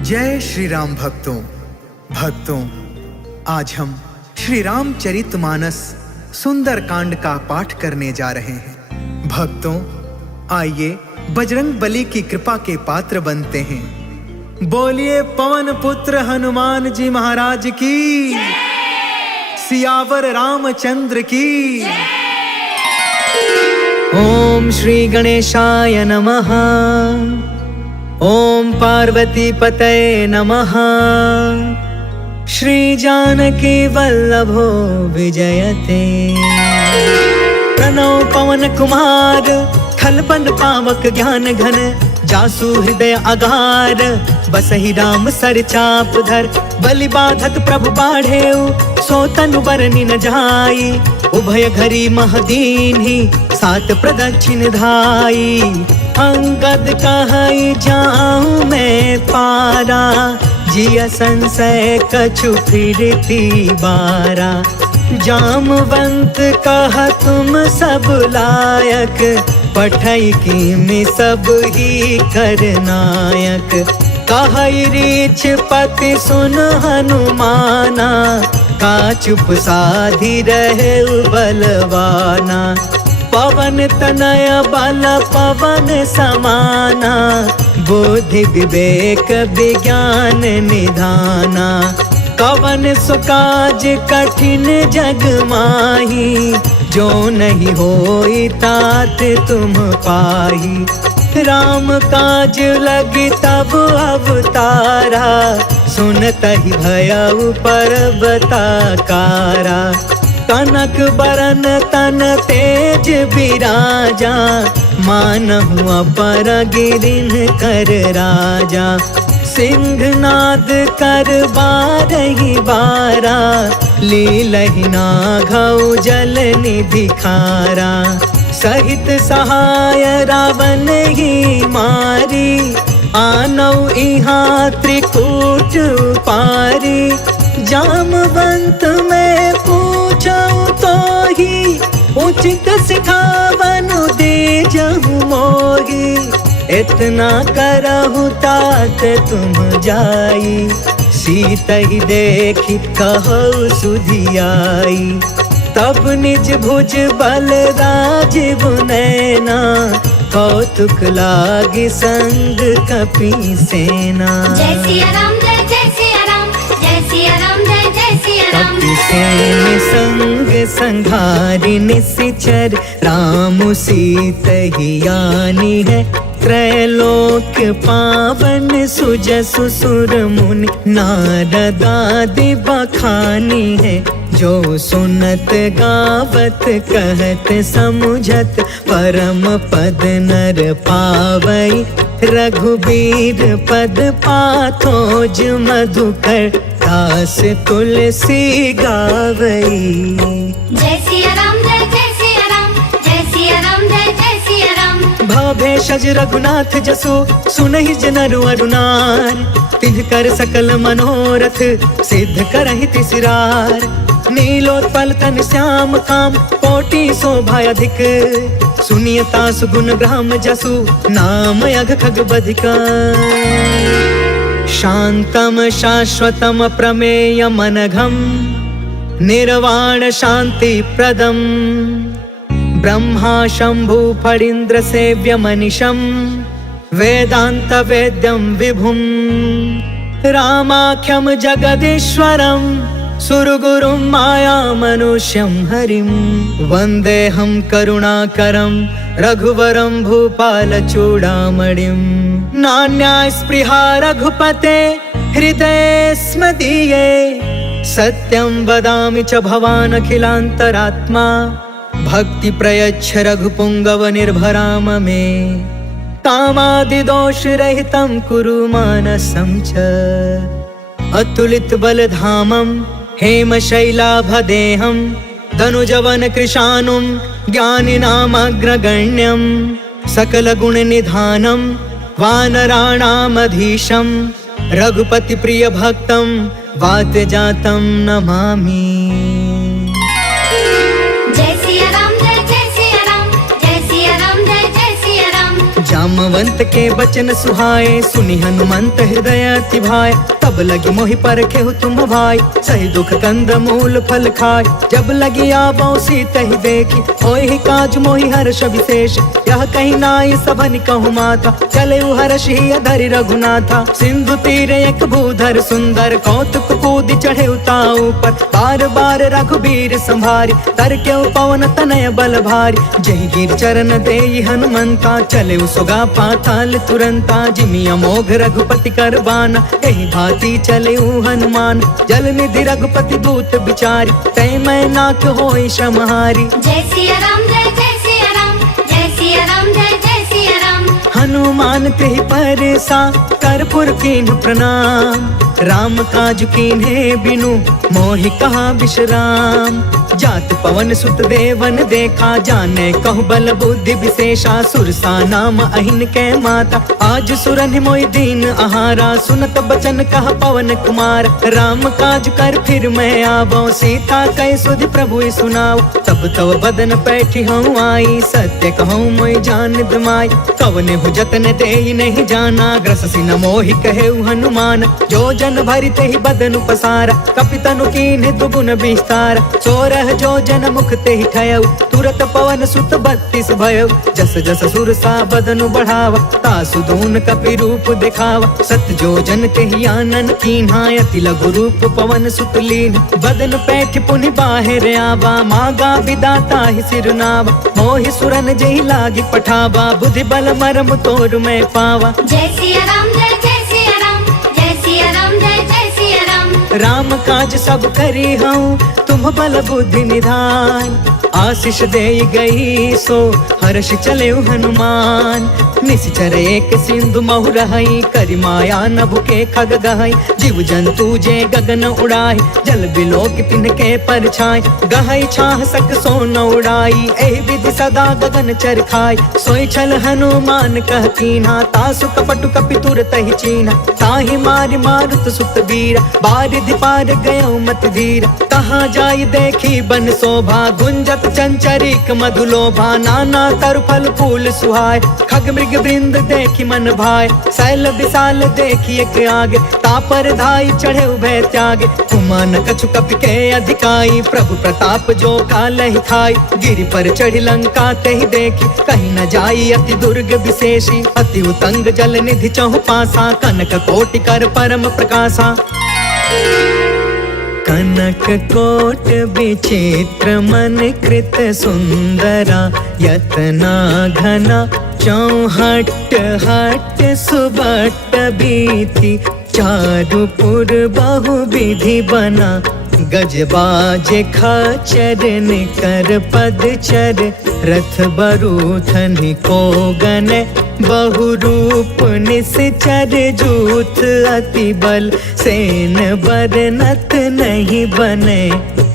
जय श्री राम भक्तों, आज हम श्री रामचरितमानस सुंदर कांड का पाठ करने जा रहे हैं। भक्तों, आइए बजरंग बली की कृपा के पात्र बनते हैं। बोलिए पवन पुत्र हनुमान जी महाराज की, सियावर रामचंद्र की। ओम श्री गणेशाय नमः। ओम पार्वती पतये नमः। श्री जानकी वल्लभो विजयते। प्रणव पवन कुमार, खलपन पावक ज्ञान घन, जासु हृदय अगार, बसहि राम सर चाप धर। बलि बाधक प्रभु बाढ़ेउ, सो तनु बरनि न जाई। उभय घरी महदीन्हि, सात प्रदक्षिण धाई। अंगद कहई जाऊं मैं पारा, जिया संशय कछु फिरती बारा। जामवंत कहा तुम सब लायक, पठई की में सब ही करनायक। कहई रीछ पति सुन हनुमाना, का चुप साधी रहे बलवाना। पवन तनय बल पवन समाना, बुद्धि विवेक विज्ञान निधाना। कवन सुकाज कठिन जग माही, जो नहीं होई तात तुम पाही। राम काज लगी तब अवतारा, सुनतहि भयउ पर्वताकारा। कनक बरन तन तेज बिराजा, मानहु अपर गिरिन कर राजा। सिंहनाद कर बारहि बारा, लीलहि नाघउ जल निधि खारा। सहित सहाय रावण ही मारी, आनौ इहाँ त्रिकूट पारी। जामवंत में पूछऊ तो ही, उचित सिखावनु दीजहु मोही। इतना करहु तात तुम जाई, सीतहि देखि कहु सुधियाई। तब निज भुज बल राजीव नैना, कौतुक लागी संग कपि सेना। जय सिया राम, जय सिया राम, जय सिया राम, जय सिया राम। कपि सेन संग संघारि निशिचर, राम सीतहि आनी है। त्रैलोक पावन सुजसु सुर मुनि, नारद आदि बखानी है। जो सुनत गावत कहत समुझत, परम पद नर पावई। रघुबीर पद पाथोज मधुकर, दास तुलसी गावई। जय सिया राम, जय सिया राम, जय सिया राम, जय सिया राम। भवभेषज रघुनाथ जसु, सुनहि जनरु अरुनार। तिनकर सकल मनोरथ, सिद्ध करहि तिसरार। नीलोत्पल तन श्याम काम, कोटि शोभा अधिक। सुनियता सुगुण ग्राम जसु, नाम अघ खग बधिका। शांतम शाश्वतम प्रमेय मनघम, निर्वाण शांति प्रदम। ब्रह्मा शंभु फणीन्द्र सेव्य मनिषं, वेदांत वेद्यं विभुं। रामाख्यं जगदीश्वरं, सुरगुरुं माया मनुष्यं हरिं। वन्देऽहं करुणाकरं, रघुवरं भूपाल चूडामणिं। नान्या स्पृहा रघुपते, हृदये स्म दीये। सत्यं वदामि च भवान् अखिलान्तरात्मा। भक्ति प्रयच्छ रघुपुंगव निर्भराम मे। कामादिदोष रहितं कुरु मानसं च। अतुलित बलधामं, हेम शैलाभदेहं। धनुजवन कृशानुं, ज्ञानिनामग्रगण्यं। सकल गुण निधानं, वानराणामधीशं। रघुपति प्रिय भक्तं, वातजातं नमामि। जय सिया राम, जय सिया राम, जय सिया राम, जय सिया राम। जामवंत के बचन सुहाए, सुनी हनुमंत हृदय अति भाए। तब लगी मोहि परखे तुम भाई, सही दुख कंद मूल फल खाए। जब लगी आवो सीत ही देखी, होहि काज मोहि हर्ष विशेष। यह कहीं नाई सबन कहूँ माथा, चले हर्ष ही अधरि रघुनाथा। सिंधु तीर एक भूधर सुंदर, कौतुक कूद चढ़े उताऊ पर। बार बार रघुबीर संभारी, तर के पवन तनय बल भारी। जही गिर चरण देई हनुमंता, चले सुगा पाताल तुरंता। जिमि अमोघ रघुपति कर बाना, एहि भांति चले हनुमान। जल निधि रघुपति दूत बिचारी, तै मैं नाथ होई समहारी। जय सिया राम जय जय सिया राम, जय सिया राम जय जय सिया राम। हनुमान तेहि परसा, कर्पूर कीन्ह प्रणाम। राम काज कीन्हे बिनु, मोहि कहा विश्राम। जात पवन सुत देवन देखा, जाने कहु बल बुद्धि विशेषा। सुरसा नाम अहिन के माता, आज सुरन मोहि दीन आहारा। सुनत बचन कह पवन कुमार, राम काज कर फिर मैं आवो। सीता कह सुधि प्रभु सुनाओ, तब तब बदन पैठी हूँ आई। सत्य कहूँ मोहि जान दमाई, कवने हु जतन देहि नहीं जाना। ग्रस सिन मोहि कहे हनुमान, जो जन भरि तेहि बदनु पसारा। कपितनु कीन्ह दुगुन विस्तार, सोरह जो जन मुख तेहि ठयउ। तुरत पवन सुत 32 भयउ, जस जस सुरसा बदनु बढ़ावा। तासु दून कपि रूप दिखावा, सत जो जन तेहि आनन कीन्हा। अति लघु रूप पवन सुत लीन, बदन पैठ पुनि बाहिर आवा। मागा विदाता ही सिरनावा, मोहि सुरन जहि लागी पठावा। बुद्धि बल मरम तोर मैं पावा। जय सिया राम जय जय सिया राम, जय सिया राम जय जय सिया राम। राम काज सब करी हूँ, तुम बल बुद्धि निधान। आशीष दे गई सो, हर्ष चले हनुमान। निश्चर एक सिंधु महु रहई, करि माया नभ के खग गहई। जीव जंतु जे गगन उड़ाई, जल बिलोक तिनके परछाई। गहई छाह सक सो न उड़ाई, एहि विधि सदा गगन चर खाई। सोई छल हनुमान कह कीन्हा, तासु कपटु कपि तुरत ही चीन्हा। ताहि मारि मारुत सुत वीरा, बारिधि पार गयो मत धीरा। कहाँ जाई देखी बन शोभा, गुंजत चंचरिक मधुलोभा। नाना तरु फल फूल सुहाय, खग मृग वृंद देखी मन भाय। शैल विशाल देखी एक आगे, तापर धाई चढ़े उभय त्यागे। कुमान कछु कपि के अधिकाई, प्रभु प्रताप जो कालहि खाई। गिरि पर चढ़ी लंका तेहि देखी, कहीं न जाई अति दुर्ग विशेषी। अति उतंग जल निधि चहु पासा, कनक कोटि कर परम प्रकाशा। कनक कोट विचित्र मन कृत सुंदरा। यतना घना चौहट हट सुबट बीथी। चारुपुर बहु विधि बना, गजबाज खचर निकर पदचर। रथ बरूथन को गन, बहु रूप निश्चर। जूथ अति बल, सेन बरनत नहीं बने।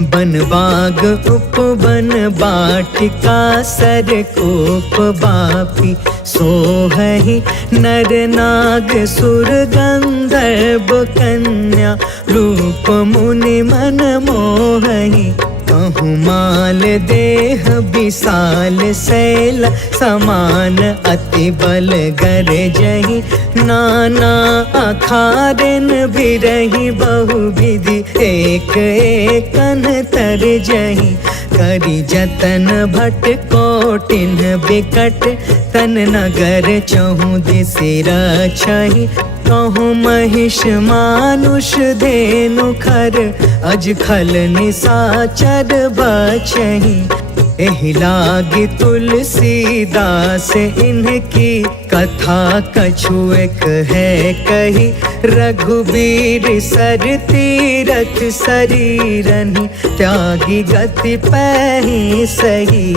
बन बाग उपवन बाटिका, सर कोप बापी। सोहहि नर नाग सुर गंधर्व कन्या। रूप मुनि मन मोहहि, कहूँ माल देह विशाल। शैल समान अति बल गरजहि, नाना अखारन बिरहि। बहु विधि एक एकन तरजहि। करि जतन भट कोटिन बिकट, तन नगर चहु दिसि रक्षहि। कहूँ महिष मानुष धेनु खर, अज खल निसाचर बचहि। एहि लागी तुलसीदास इनकी, कथा कछु एक है कही। रघुबीर सर तीरथ शरीरनि, त्यागी गति पैहि सही।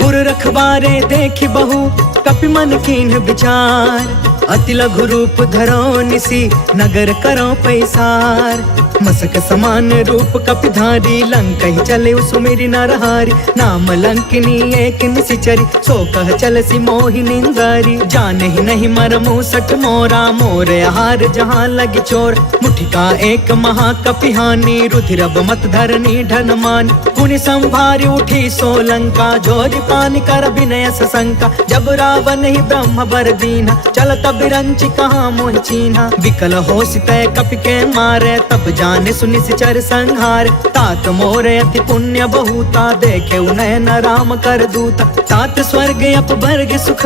पुर रखवारे देखि बहु, कपि मन कीन्ह विचार। अति लघु रूप धरो निसी नगर करो पैसार। मसक समान रूप कपिधारी लंका ही चले सुमेरी नरहारी। नाम लंकिनी एक निशिचरी सो कह चल सी मोहि निंदारी। जाने ही नहीं मरमु सट मोरा मोर आहार जहाँ लगी चोर। मुठिका एक महाकपिहानी रुधिरब मत धरनी ढन मान। पुनि संभारी उठी सोलंका जोरी पानी कर विनय सशंका। जब रावण ही ब्रह्म बर दीना चल तब रंची कहाँ मोहि चीन्हा। विकल हो सितय कपि के मारे तब जाने सुनि सिचर संहार। तात मोर अति पुण्य बहुता देखे नयन राम कर दूता। तात स्वर्ग अपवर्ग सुख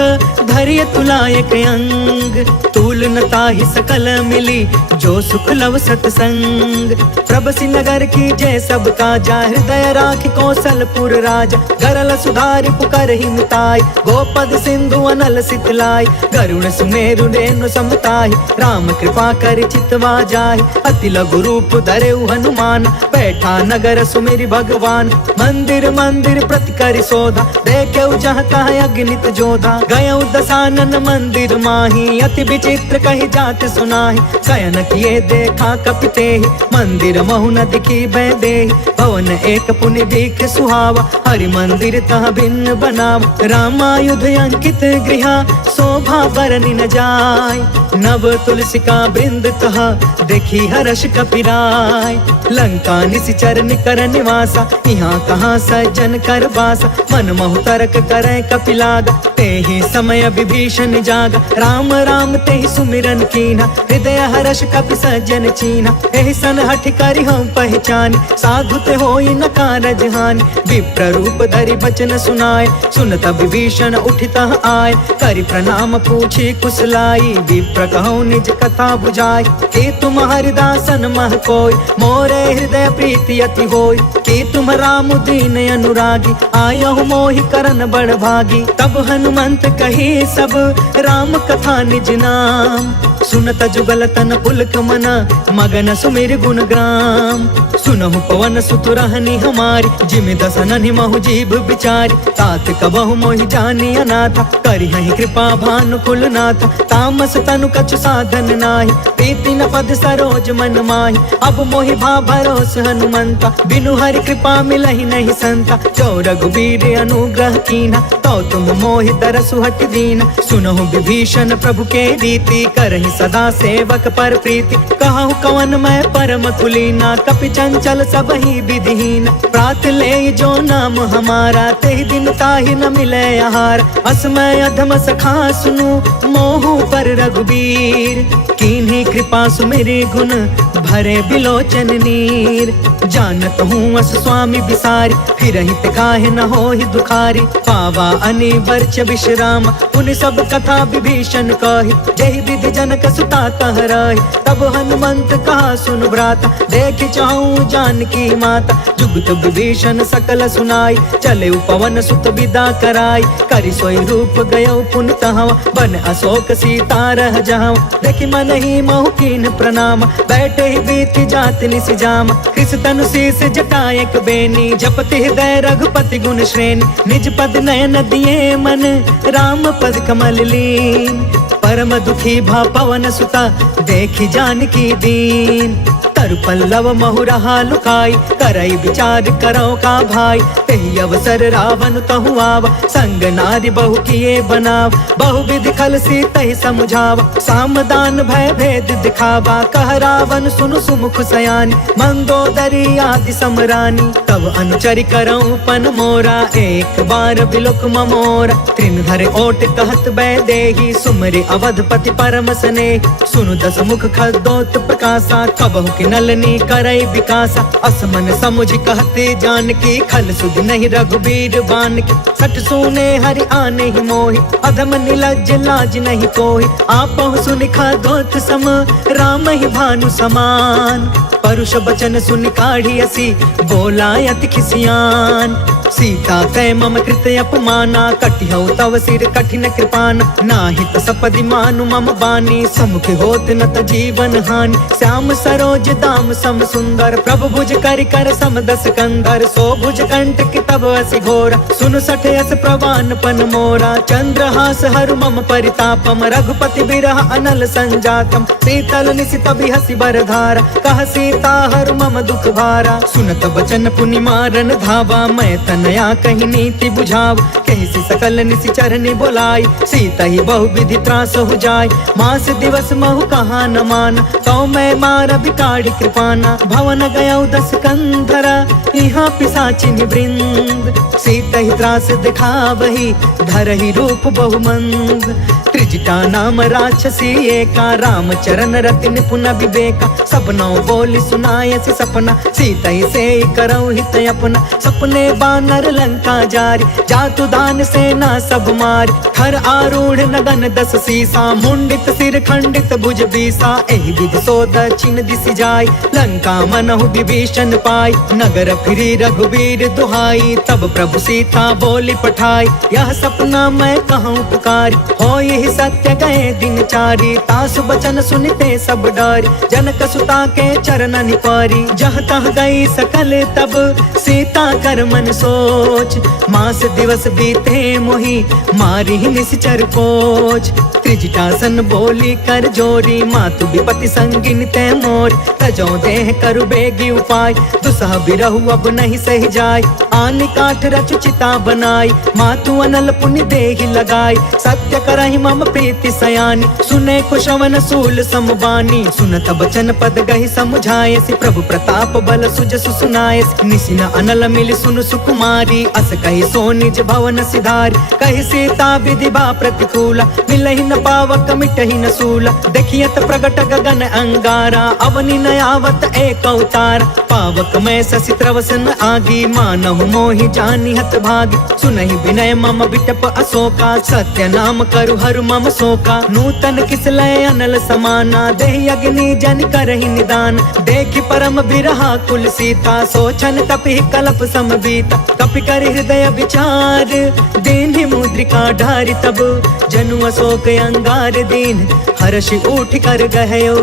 धरिय तुलायक अंग। तूल न ताहि सकल मिली जो सुख लव सतसंग। प्रभसी नगर की जय सब काजा हृदय राखि कौशलपुर राजा। गरल सुधारि पुकर ही मिताई गोपद सिंधु अनल सितलाई। गरुण सुमेरु रेणु समताहि राम कृपा कर चितवा जाहि। अति लघु रूप धरेउ हनुमान बैठा नगर सुमेरि भगवान। मंदिर मंदिर प्रति करि शोधा देखेउ जहाँ तहाँ अगणित जोधा। गयउ दसानन मंदिर माही अति विचित्र कही जात सुनाही। शयन किए देखा कपितेहि मंदिर महु न दिखी बैदेहि। भवन एक पुनि दिख सुहावा हरि मंदिर तह भिन्न बनावा। रामायुध अंकित गृहा शोभा बरनि न जाय। नव तुलसिका बृंद तह देखी हर्ष कपिराय। लंका निशिचर निकर निवासा यहाँ कहाँ सज्जन कर बासा। मन महु तर्क करे कपिलागा तेहि समय विभीषण जागा। राम राम तेहि सुमिरन कीन्हा हृदय हर्ष कपि सज्जन चीन्हा। एहि सन हठ करि हम पहचान साधु ते होई न कारज हानि। विप्र रूप धरि बचन सुनाए सुनत विभीषण उठितः आए। करि प्रणाम पूछी कुशलाई विप्र कहूँ निज कथा बुझाई। कि तुम हरिदासन मह कोई मोरे हृदय प्रीति अति होई। कि तुम राम दीन अनुरागी आयहु मोहि करन बड़ भागी। तब हनुमंत कही सब राम कथा निज नाम। सुनत जुगल तन पुलक मना मगन सुमिर गुण ग्राम। सुनहु पवन सुत रहनी हमारी जिमि दसननि महु जीव बिचारी। तात कबहु मोहि जानी अनाथा करिहहि कृपा भानुकुल नाथा। तामस तनु कछु साधन नाही प्रीति न पद सरोज मन माही। अब मोहि भा भरोस हनुमंता बिनु हरि कृपा मिलहि नहीं संता। जो रघुबीर अनुग्रह कीन्हा तो तुम मोहि तरसु हट दीना। सुनहु विभीषण प्रभु के रीति करहि सदा सेवक पर प्रीति। कहूँ कवन मैं परम कुलीना कपि चंचल सब ही विधिहीन। प्रात ले जो नाम हमारा तेहि दिन ताहि न मिले आहार। असमय अधम सखा सुनु मोहु पर रघुबीर। कीन्ही कृपा सुमेरि गुण भरे बिलोचन नीर। जानत हूँ अस स्वामी बिसारी फिरहि ते काहे न होहि दुखारी। पावा अनि वर्ष विश्राम उन सब कथा विभीषण कही। जहि विधि जनक सुता कह रही तब हनुमंत कहा सुन भ्राता। देख चाहूं जानकी माता जुगत विभीषण सकल सुनाई। चले पवन सुत विदा कराई करि सोई रूप गयो पुन तहवा। बन अशोक सीता रह जावा देखि मन ही महु कीन प्रणाम। बैठे ही बीती जात निसि जामा कृष तनु शीस जटायक बेनी। जपति हृदय रघुपति गुण श्रेणी निज पद नयन दिए मन राम पद कमल लीन। परम दुखी भा पवन सुता देखी जानकी दीन। तरु पल्लव महु रहा लुकाई करई विचार करो का भाई। तेहि अवसर रावण तहु आवा संग नारी बहु किए बनाव। बहु विधि खल सी तहि समझावा सामदान भय भेद दिखावा। कह रावण सुनु सुमुख सयानी मंदोदरी आदि समरानी। तब अनुचरि करऊं पन मोरा एक बार बिलोक ममोरा। त्रिन धरे ओट कहत बैदेही सुमरि अवधपति परम स्नेही। सुनु दस मुख खदोत प्रकाशा कबहु कि नलनी करई विकासा। असमन समुझ कहते जानकी खल सुध नहीं रघुबीर बान की। सठ सुने हरि आने ही मोहि अधम निलज्ज लाज नहीं कोहि। आपहु सुनि खदोत सम राम ही भानु समान। परुष बचन सुनि काढ़ी असी बोला अति खिसियान। सीता कै मम कृत अपमाना, कटिहौ तव सिर कठिन कृपान। नाहित सपदि मानु मम बानी, समुख होत न त जीवन हानि। श्याम सरोज दाम सम सुंदर, प्रभु भुज करि कर सम दस कंधर। सो भुज कंटक तब असि घोर, सुन सठ यस प्रवान पन मोरा। चंद्रहास हरु मम परितापम, रघुपति बिरह अनल संजातम। शीतल निशित बिहसि बर धारा, कह सीता हरु मम दुख भारा। सुनत बचन पुनि मारन धावा, मैं तनया कही नीति बुझाव। कहि सकल निशिचर नि बोलाई, सीता ही बहु विधि त्रास हो जाय। मास दिवस महु कहा न मान, तो मैं मार बिकाढ़ी कृपाना। भवन गयौ दस कंधरा, यहाँ पिशाचिन वृंद। सीता ही त्रास दिखावही, धरहि रूप बहुमंद। त्रिजटा नाम राक्षसी एका, राम चरण रति निपुण विवेका। सपनौ बोली सुनायसि सपना, सीता ही से करौ हित अपना। सपने बानर लंका जारी, जातु दान सेना सब मारी। थर आरूढ़ नगन दस सीसा, मुंडित सिर खंडित भुज बीसा। एहि विधि सो दक्षिण दिशि जाय, लंका मनहु विभीषण पाई। नगर फिरी रघुबीर दुहाई, तब प्रभु सीता बोली पठाई। यह सपना मैं कहूँ पुकारी, हो यही सत्य गए दिन चारी। तासु बचन सुनते सब डर, जनक सुता के चरण निपारी। जह तह गई सकल तब, सीता कर मन सोच। मास दिवस बीते मोहि, मारी निश्चर कोच। त्रिजटासन बोली कर जोरी, मातु विपति संगिन ते मोर। तजो देह करु बेगी उपाय, दुसह बिरहु अब नहीं सह जाय। आनि काठ रचु चिता बनाई, मातु अनल पुनि देहि लगाई। सत्य करहि मम प्रीति सयानी, सुने कुशवन सूल समबानी। सुनत बचन पद गहि समुझायसि, प्रभु प्रताप बल सुजसु सुनायसि। निसिन अनल मिलि सुनु सुकुमारी, अस कहि सो निज भवन सिधारी। कहि सीता विधि बा प्रतिकूला, मिलहि न पावक मिटहि न सूला। देखियत प्रगट गगन अंगारा, अवनि न आवत एक अवतार। पावक मैं शशि त्रवसन आगी, मानहु मोहि जानि हत भागी। सुनहि विनय मम बिटप अशोका, सत्य नाम करु हरु मम शोका। नूतन किसलय अनल समाना, देहि अग्नि जन करहि निदान। देखि परम बिरहा कुल सीता, सोचन तपि कलप सम बीता। कपि कर हृदय विचार, दीन्हि मुद्रिका ढारि तब। जनु अशोक अंगार दीन, हर्षि उठ कर गहयो।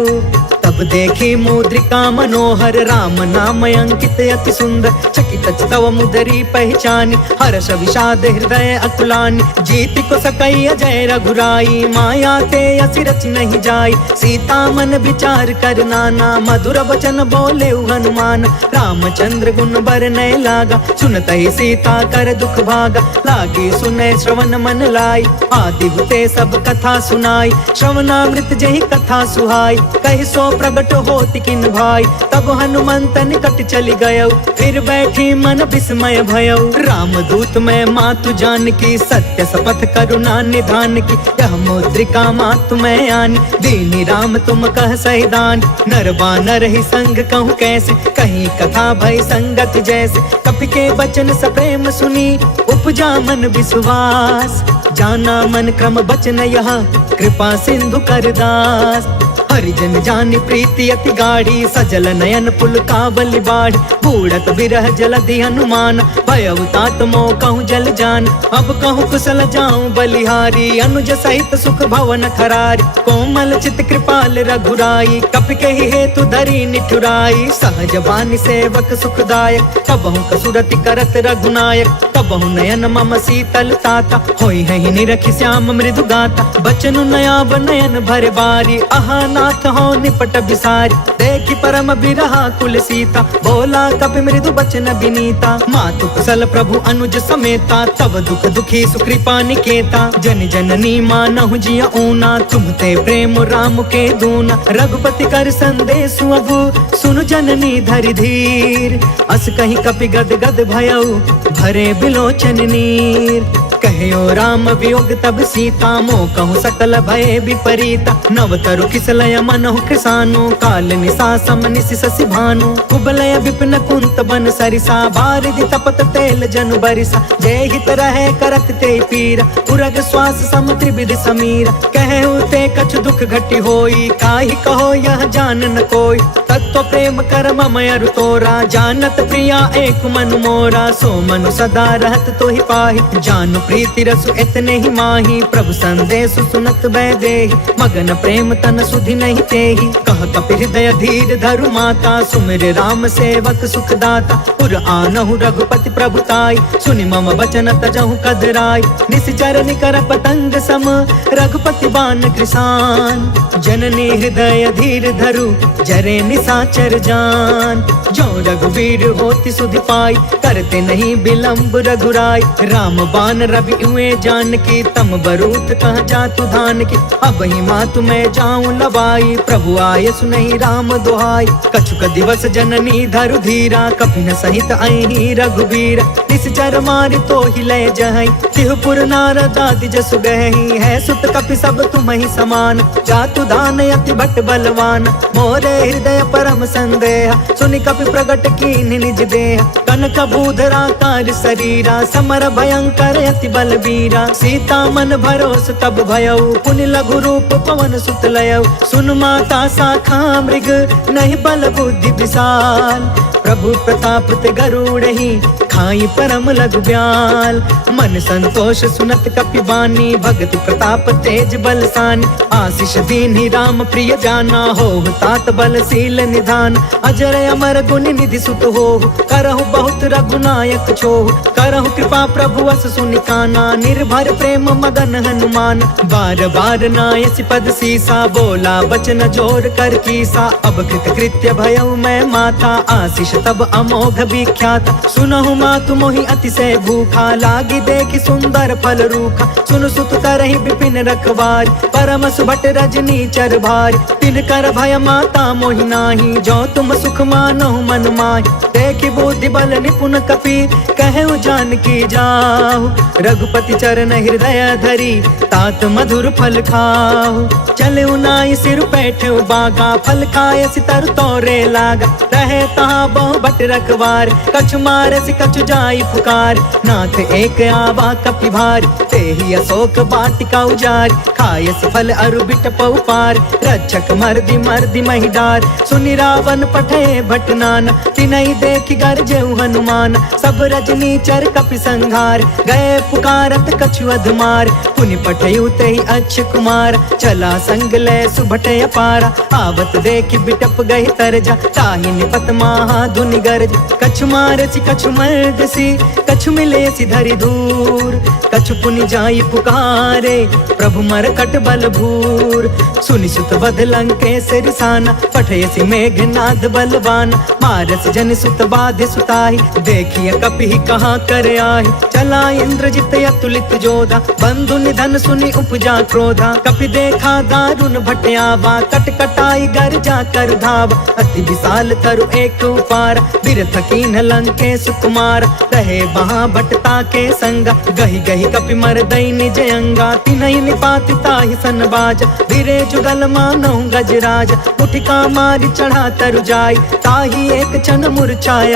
तब देखी मुद्रिका मनोहर, राम नाम अंकित अति सुंदर। चकित तव मुदरी पहचानी, हर्ष विषाद हृदय अकुलानी। जीति को सकई अजय रघुराई, माया ते असि रच नहीं जाई। सीता मन विचार कर नाना, मधुर वचन बोले हनुमान। रामचंद्र गुण बरनय लागा, सुनत ही सीता कर दुख भागा। लागी सुने श्रवण मन लाई, आदि हुते सब कथा सुनाई। श्रवणामृत जही कथा सुहाई, कहि सो प्रगट होति किन भाई। तब हनुमंत निकट चली गयो, फिर बैठी मन विस्मय भयो। राम दूत मैं मातु जान की, सत्य शपथ करुणा निधान की। यह मुद्रिका मातु मैं आनी, दीनी राम तुम कह सहिदान। नर बानर ही संग कहूँ कैसे, कहीं कथा भई संगत जैसे। कपि के बचन सप्रेम सुनी, उपजा मन विश्वास। जाना मन क्रम बचन यह, कृपा सिंधु कर दास। हरिजन जानि प्रीति अति गाढ़ी, सजल नयन पुल कावली बाढ़। बूढ़त बिरह जलधि हनुमान, भयउ तात मोह कहूँ जल जान। अब कहूँ कुशल जाऊं बलिहारी, अनुज सहित सुख भवन खरारी। कोमल चित कृपाल रघुराई, कपि कहि हेतु धरी निठुराई। सहज बानी सेवक सुखदायक, कबहु कसुरति करत रघुनायक। कबहु नयन मम शीतल ताता, होई है निरखि श्याम मृदु गाता। बचनु नयाब नयन भर बारी, आहा नाथ हो निपट बिसारी। देखि परम बिरहा कुल सीता, बोला कपि मृदु बचन विनीता। मातु कुशल प्रभु अनुज समेता, तब दुख दुखी सुकृपा निकेता। जन जननी मानहु जिय ऊना, तुम ते प्रेम राम के दूना। रघुपति कर संदेश अगु, सुनु जननी धरि धीर। अस कहि कपि गद गद भयउ, भरे बिलोचन नीर। कहो राम वियोग तब सीता, मोह कहूँ सकल भय विपरीता। नव तरु किसलय मनहु कृसानु, काल निसा सम निसि शशि भानु कुबलय विपिन कुंत बन सरिसा बारिधि तपत तेल जनु बरिसा जय हित रहे करत ते पीरा उरग श्वास सम त्रिविध समीरा कहु ते कछु दुख घटी होई काहि कहो यह जान न कोई तत्व प्रेम कर मम अरु तोरा जानत प्रिया एक मनु मोरा सो मनु सदा रहत तो ही पाहि जानु प्रीति रसु इतने ही माही प्रभु संदेश सुनत वैदेही मगन प्रेम तन सुधि नहीं तेहि कह कपि हृदय धीर धरु माता सुमिर राम सेवक सुख दाता पुर आनहु रघुपति प्रभुताई सुनि मम वचन तजहु कदराई निश्चर निकर पतंग सम रघुपति बान कृसान जननी हृदय धीर धरु जरे निसाचर जान जो रघुवीर होति सुधि पाई करते नहीं विलंब रघुराई राम बान रवि हुए जान की तम बरूत कह जातु धान की अब ही मातु मैं जाऊं लवाई प्रभु आय सुनहि राम दुहाई कछुक दिवस जननी धरु धीरा कपि न सहित अहि रघुवीर निश्चर मारि तो ही लय जहई तिहुपुर नारद आदि जसु गहई है सुत कपि सब तुम ही समान जातु दान अति भट बलवान मोरे हृदय परम संदेह सुनि कपि प्रगट कीन निज देह कनक भूधरा कार शरीरा समर भयंकर अति बलबीरा सीता मन भरोस तब भयउ पुनि लघु रूप पवन सुत लयउ सुन माता शाखा मृग नहीं बल बुद्धि विशाल प्रभु प्रताप ते गरुड़हि खाई परम लघु ब्याल मन संतोष सुनत कपि बानी भगति प्रताप तेज बलसानी आशीष दीन्हि राम प्रिय जाना हो तात बलशील निधान अजर अमर गुण निधि सुत हो करहु बहुत रघुनायक छोहु करहु कृपा प्रभु अस सुनि काना निर्भर प्रेम मगन हनुमान बार बार नायसि पद सीसा बोला बचन जोर कर कीसा अब कृत कृत्य भयउ मैं माता आशीष तब अमोघ विख्यात सुनहु मातु मोहि अतिशय भूखा लागी देखि सुंदर फल रूखा सुन सुत करहि विपिन रखवार परम सुभट रजनी चर भार तिन कर भय माता मोहि नाही जो तुम सुख मानहु मन माहि देखि बुद्धि बल निपुण कपि कहु जान की जाहु रघुपति चरण हृदय धरी तात मधुर फल खाहु चले नाई सिर बैठे बागा फल खाए सितर तोरे लागा रहे तहाँ बहु बट रखवार कछु मारे सि कछु जाई पुकार नाथ एक आवा कपि भार ते ही अशोक बाटिका उजार खाए सि फल अरु बिट पउ पार रक्षक मर्दि मर्दि महि डार सुनि रावण पठे भट नाना तिनहि देखि गरजेउ हनुमान सब रजनी चर कपि संघार गए पुकारत कछु अधमार पुनि पठयु तेहि अच्छ कुमार चला संग ले सुभट अपारा आवत देखि बिटप गहि तरजा ताहि निपत महा धुनि गरज कछु मारसि कछु मर्दसि कछु मिलेसि धरि दूर कछु पुनि जाई पुकारे प्रभु मरकट बल भूर सुनि सुत बध लंकेश रिसाना पठयसि मेघनाद बलवान मारस जन सुत बाधे सुताहि देखिए कपि कहाँ कर आहि चला इंद्रजित अतुलित जोधा बंधु निधन सुनि उपजा क्रोधा कपि देखा दारुण भटयावा कट कटाई गर जा कर धाव अति विशाल तरु एक उपार बिरथ कीन लंकेश कुमार रहे वहाँ भटता के संगा गही गही कपि मर दई निज अंगा तिनहि निपाति ताहि सन बाज बिरे जुगल मानहु गजराज उठिका मारि चढ़ा तरु जाय ताहि एक क्षण मूर्छाय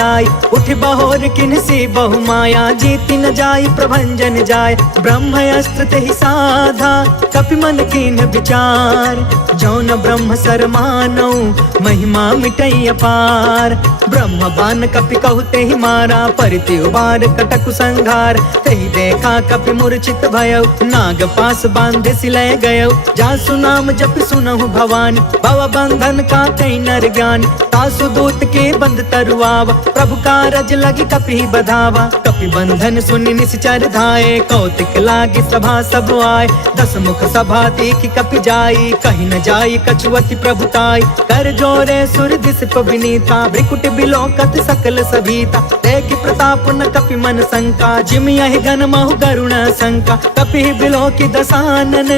उठ बहोर किनसी बहु माया जीति न जाय प्रभंजन जाय ब्रह्म अस्त्र तेहि साधा कपि मन कीन विचार जौन ब्रह्म सर मानौ महिमा मिटई अपार ब्रह्म बान कपि कहु तेहि मारा परिति उबार कटकु संघार तेहि देखा कपि मूर्छित भयउ नाग पास बांधे सिलय गयउ जासु नाम जप सुनहु भवानी भव बंधन का कई नर ज्ञान तासु दूत के बंध तरुआवा प्रभु कारज लगी कपि बधावा कपि बंधन सुनि निश्चर धाये कौतिक लागी सभा सब आए दस मुख सभा देखि कपि जाई कहीं न जाई कछुअति प्रभुताई कर जोरे सुर दिस विनीता भ्रिकुट बिलोकत सकल सभीता देखि प्रताप न कपि मन शंका जिम यहि घन महु गरुण शंका कपि बिलोकि दसानन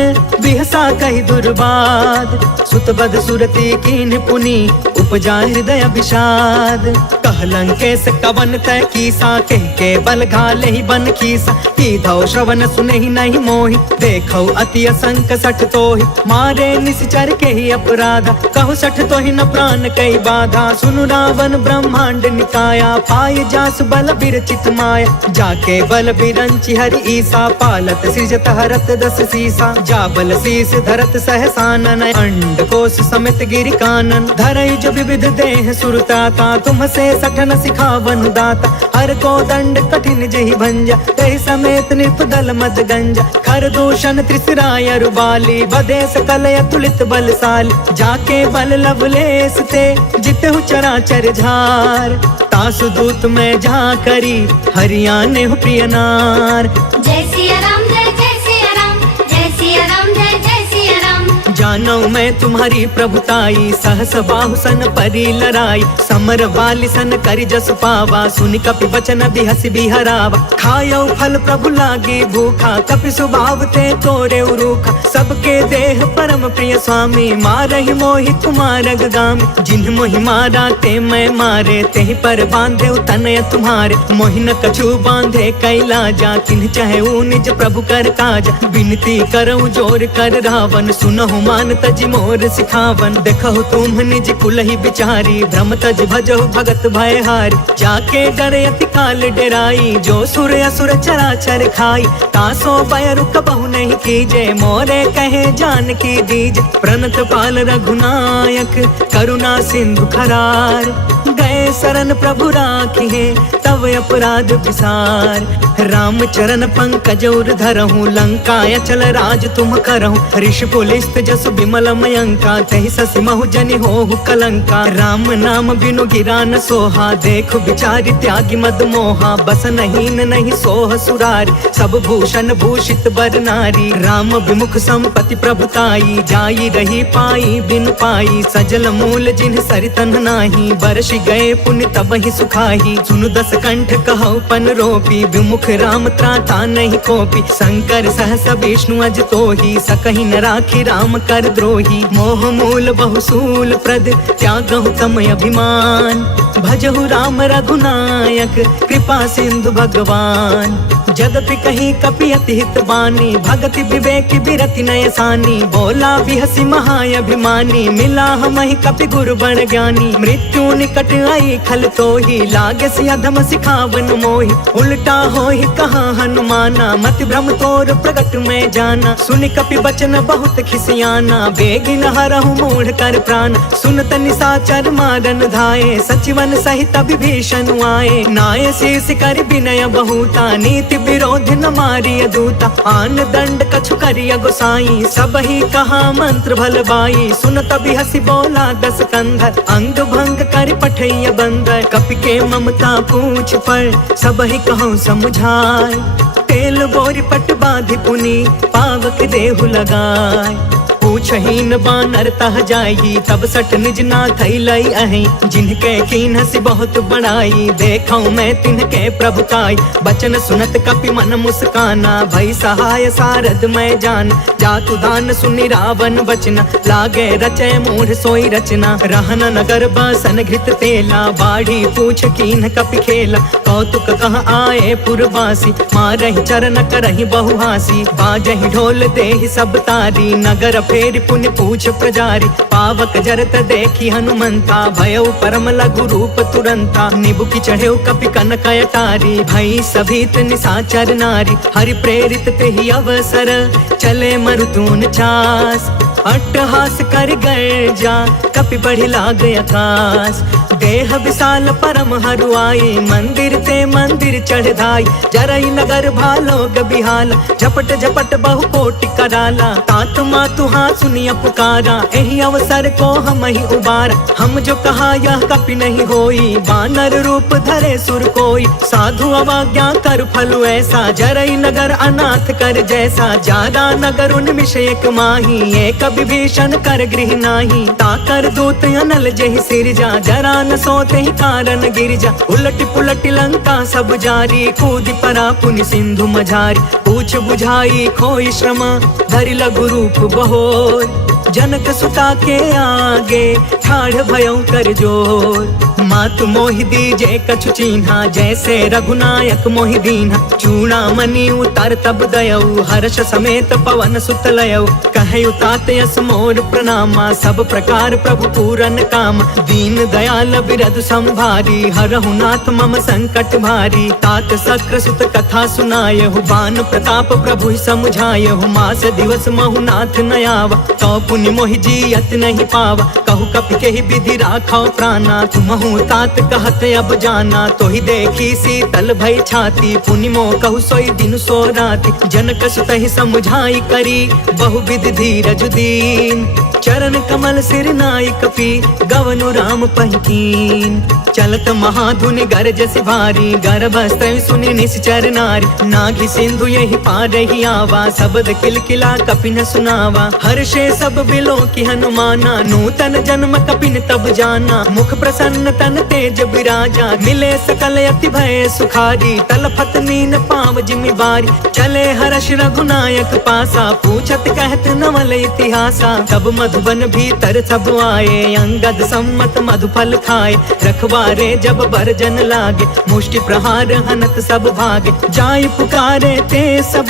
बिहसा कहि दुर्बाद सुत बद सुरति कीन पुनि उपजा हृदय विषाद कह कह लंकेश कवन तय कीसा, के बल घाले ही बन खीसा। की धौ श्रवण सुने ही नहीं मोहि, देखो अति असंक सठ तोहि। मारे निश्चर के ही अपराधा, कहु सठ तो ही न प्राण कई बाधा। सुनु रावण ब्रह्मांड निकाया, पाय जास बल बिरचित माया। जाके बल बिरंचि हरि ईसा, पालत सृजत हरत दस सीसा। जा बल शीस धरत सहसानन, अंड कोश समेत गिरि कानन। धरई जो विविध देह सुरताता, तुम से सठन सिखावन दाता। हर को दंड कठिन जहि भंजा, तहि समेत निपदल मद गंजा। खर दूषण त्रिसराय रुबाली, बदे सकल अतुलित बलशाली। जाके बल लवलेस ते, जितहु चराचर झार। तासु दूत में जा करी, हरियाणे हो प्रिय नार। जय सिया राम जय जय सिया राम, जय सिया राम जय जय सिया राम। जानो मैं तुम्हारी प्रभुताई, सहस बाहु सन परी लराई। समर वाली सन करि जस पावा, सुनि कपि वचन बिहसि बिहरावा। खायो फल प्रभु लागी भूखा, कपि स्वभाव ते तोरे उरूखा। सबके देह परम प्रिय स्वामी, मारहि मोहि कुमार गामी। जिन्ह मोहि मारा ते मैं मारे, तेहि पर बांधे तनय तुम्हारे। मोहि न कछु बांधे कैलाजा, किन्ह चाहे निज प्रभु कर काजा। विनती करऊं जोर कर रावण, सुनहु मान तज मोर सिखावन। देखहु तुम निज कुलहि बिचारी, भ्रम तज भजहु भगत भयहारी। जाके डरे अति काल डेराई, जो सुर असुर चराचर खाई। तासो भय रुक बहु नहीं कीजे, मोरे कहे जान की दीज। प्रणत पाल रघुनायक, करुणा सिंधु खरार। गए शरण प्रभु राखिए, तब अपराध विसार। राम चरण पंकज उर धरहूँ, लंका अचल राज तुम करहूँ। ऋषि पुलिस्त जस विमल मयंका, तहि ससि महु जनि होहु कलंका। राम नाम बिनु गिरा न सोहा, देखु बिचारी त्यागी मद मोहा। बस नहीं सोह सुरारी, सब भूषण भूषित बर नारी। राम विमुख संपत्ति प्रभुताई, जाई रही पाई बिनु पाई। सजल मूल जिन्ह सरितन नाही, बरसि गए पुण्य तब ही सुखाही। सुनु दस कंठ कहु पन रोपी, विमुख राम त्राता नहीं कोपी। शंकर सहस विष्णु अज तोहि, सकहि न राखी राम कर द्रोही। मोह मूल बहुसूल प्रद, त्यागहु तम अभिमान। भजहु राम रघुनायक, कृपा सिंधु भगवान। जदपि कहीं कपि अति हित बानी, भगति विवेक बिरति नय सानी। बोला बिहसि महाअभिमानी, मिला हमहि कपि गुरु बड़ ज्ञानी। मृत्यु निकट आई खल तोहि, लागे सि अधम सिखावन मोहि। उल्टा होहि कहाँ हनुमाना, मति भ्रम तोर प्रगट में जाना। सुनि कपि बचन बहुत खिसियाना, बेगिन हरहु मूढ़ कर प्राण। सुनत निशाचर मारन धाये, सचिवन सहित विभीषण आए। नाय शीस कर विनय बहुता, नीति विरोध न मारिय दूता। आन दंड कछु करिय गोसाई, सब ही कहा मंत्र भल बाई। सुनत बिहसि बोला दस कंधर, अंग भंग कर पठैय बंदर। कपि के ममता पूछ पर, सब ही कहूँ समझाय। तेल बोरि पट बाधि पुनि, पावक देहु लगाय। पूछहीन बानर तह जाई, तब सठ निज नाथ लई अहि। जिनके कीन्हसि बहुत बड़ाई, देखऊं मैं तिनके प्रभुताई। बचन सुनत कपि मन मुस्काना, भई सहाय सारद मैं जान। जातु दान सुनि रावण बचना, लागे रचय मूढ़ सोई रचना। रहन नगर बासन घृत तेला, बाढ़ी पूछ कीन्ह कपि खेला। कौतुक कह आए पुरवासी, मारहि चरण करहि बहुहासी। बाजहि ढोल देहि सब तारी, नगर फेरि पुण्य पूछ प्रजारी। पावक जरत देखी हनुमंता, भयउ परम लघु रूप तुरंता। निबुकि चढ़ेउ कपि कनक अटारी, भई सभीत निशाचर नारी। हरि प्रेरित तेहि अवसर, चले मरुतून चास। अट्टहास कर गर्जा, कपि बढ़ि लाग आकाश। देह विशाल परम हरुआई, मंदिर ते मंदिर चढ़ धाई। जरई नगर भालोग बिहाला, झपट झपट बहु कोटि कराला। तात मातु हाँ सुनिय पुकारा, एहि अवसर को हम ही उबारा। हम जो कहा यह कपि नहीं होई, बानर रूप धरे सुर कोई। साधु अवज्ञा कर फलु ऐसा, जरई नगर अनाथ कर जैसा। जादा नगर उन्मिष एक माही, एक विभीषण कर गृह नाही। ताकर दूत अनल जहि सिरजा, जरा न सोते ही कारण गिरजा। उलटि पुलटि लंका सब जारी, कूदि परा पुनि सिंधु मझारी। पूछ बुझाई खोई श्रम, धरि लघु रूप बहोर। जनक सुता के आगे ठाढ़ भयं कर जोर। मातु मोहि दीजे कछु चिन्हा, जैसे रघुनायक मोहि दीन्हा। चूड़ामणि उतार तब दयऊ, हर्ष समेत पवन सुत लयऊ। कहयु तात यस मोर प्रणामा, सब प्रकार प्रभु पूरन काम। दीन दयाल बिरधु संभारी, हरहु नाथ मम संकट भारी। तात सक्र सुत कथा सुनायहु, बान प्रताप प्रभु समुझायहु। मास दिवस महु नाथ न आवा, तो पुनि मोहि जियत नहीं पावा। कहु कपि केहि विधि राखौ प्राणा, तुमहु तात कहत अब जाना। तो ही देखी शीतल भई छाती, पुनि मोह कहु सोई दिन सो राति। जनक सुत ही समुझाई करी, बहु विधि धीरज दीन। चरण कमल सिर नाई कपि, गवनु राम पहिकीन। चलत महाधुनि गरजसि भारी, गर्भस्त्र सुनि निश्चर नारी। नाघि सिंधु यही पार ही आवा, शब्द किलकिला कपिन सुनावा। हर्षे सब बिलो की हनुमाना, नूतन जन्म कपिन तब जाना। मुख प्रसन्न तन तेज बिराजा, मिले सकल अति भय सुखारी। तलफत नीन पाव जिमि बारी, चले हर्ष रघुनायक पासा। पूछत कहत नवल इतिहासा, तब मधुबन भीतर सब आए। अंगद सम्मत मधुफल खाए, रखवारे जब बरजन लागे। मुष्टि प्रहार हनत सब भागे, जाय पुकारे ते सब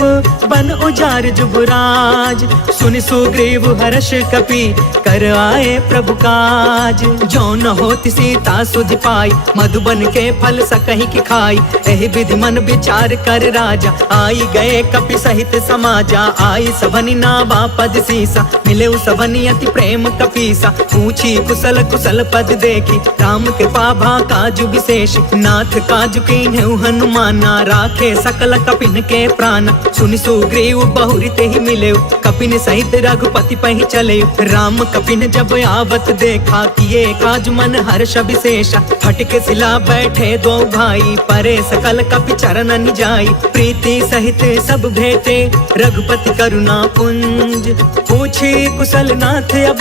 बन उजार जुबराज। सुनि सुग्रीव हर्ष कपि, कर आए प्रभु काज। जो न होति सीता सुधि पाई, मधुबन के फल सकहि की खाई। एहि विधि मन विचार कर राजा, आई गए कपि सहित समाजा। आई सबनि नावा पद सीसा, मिले सबनि अति प्रेम कपीसा। पूछी कुशल कुशल पद देखी, राम कृपा भा काजु विशेष। नाथ काजु कीन्हु हनुमाना, राखे सकल कपिन के प्राण। सुनि सुग्रीव बहुरी तेहि मिले, कपिन सहित रघुपति पहि चले। राम कपिन जब आवत देखा, किए काज मन हर्ष विशेषा। फटके सिला बैठे दो भाई, परे सकल कपि चरण जाई। प्रीति सहित सब भेटे, रघुपति करुणा पुंज। पूछी कुशल नाथ अब,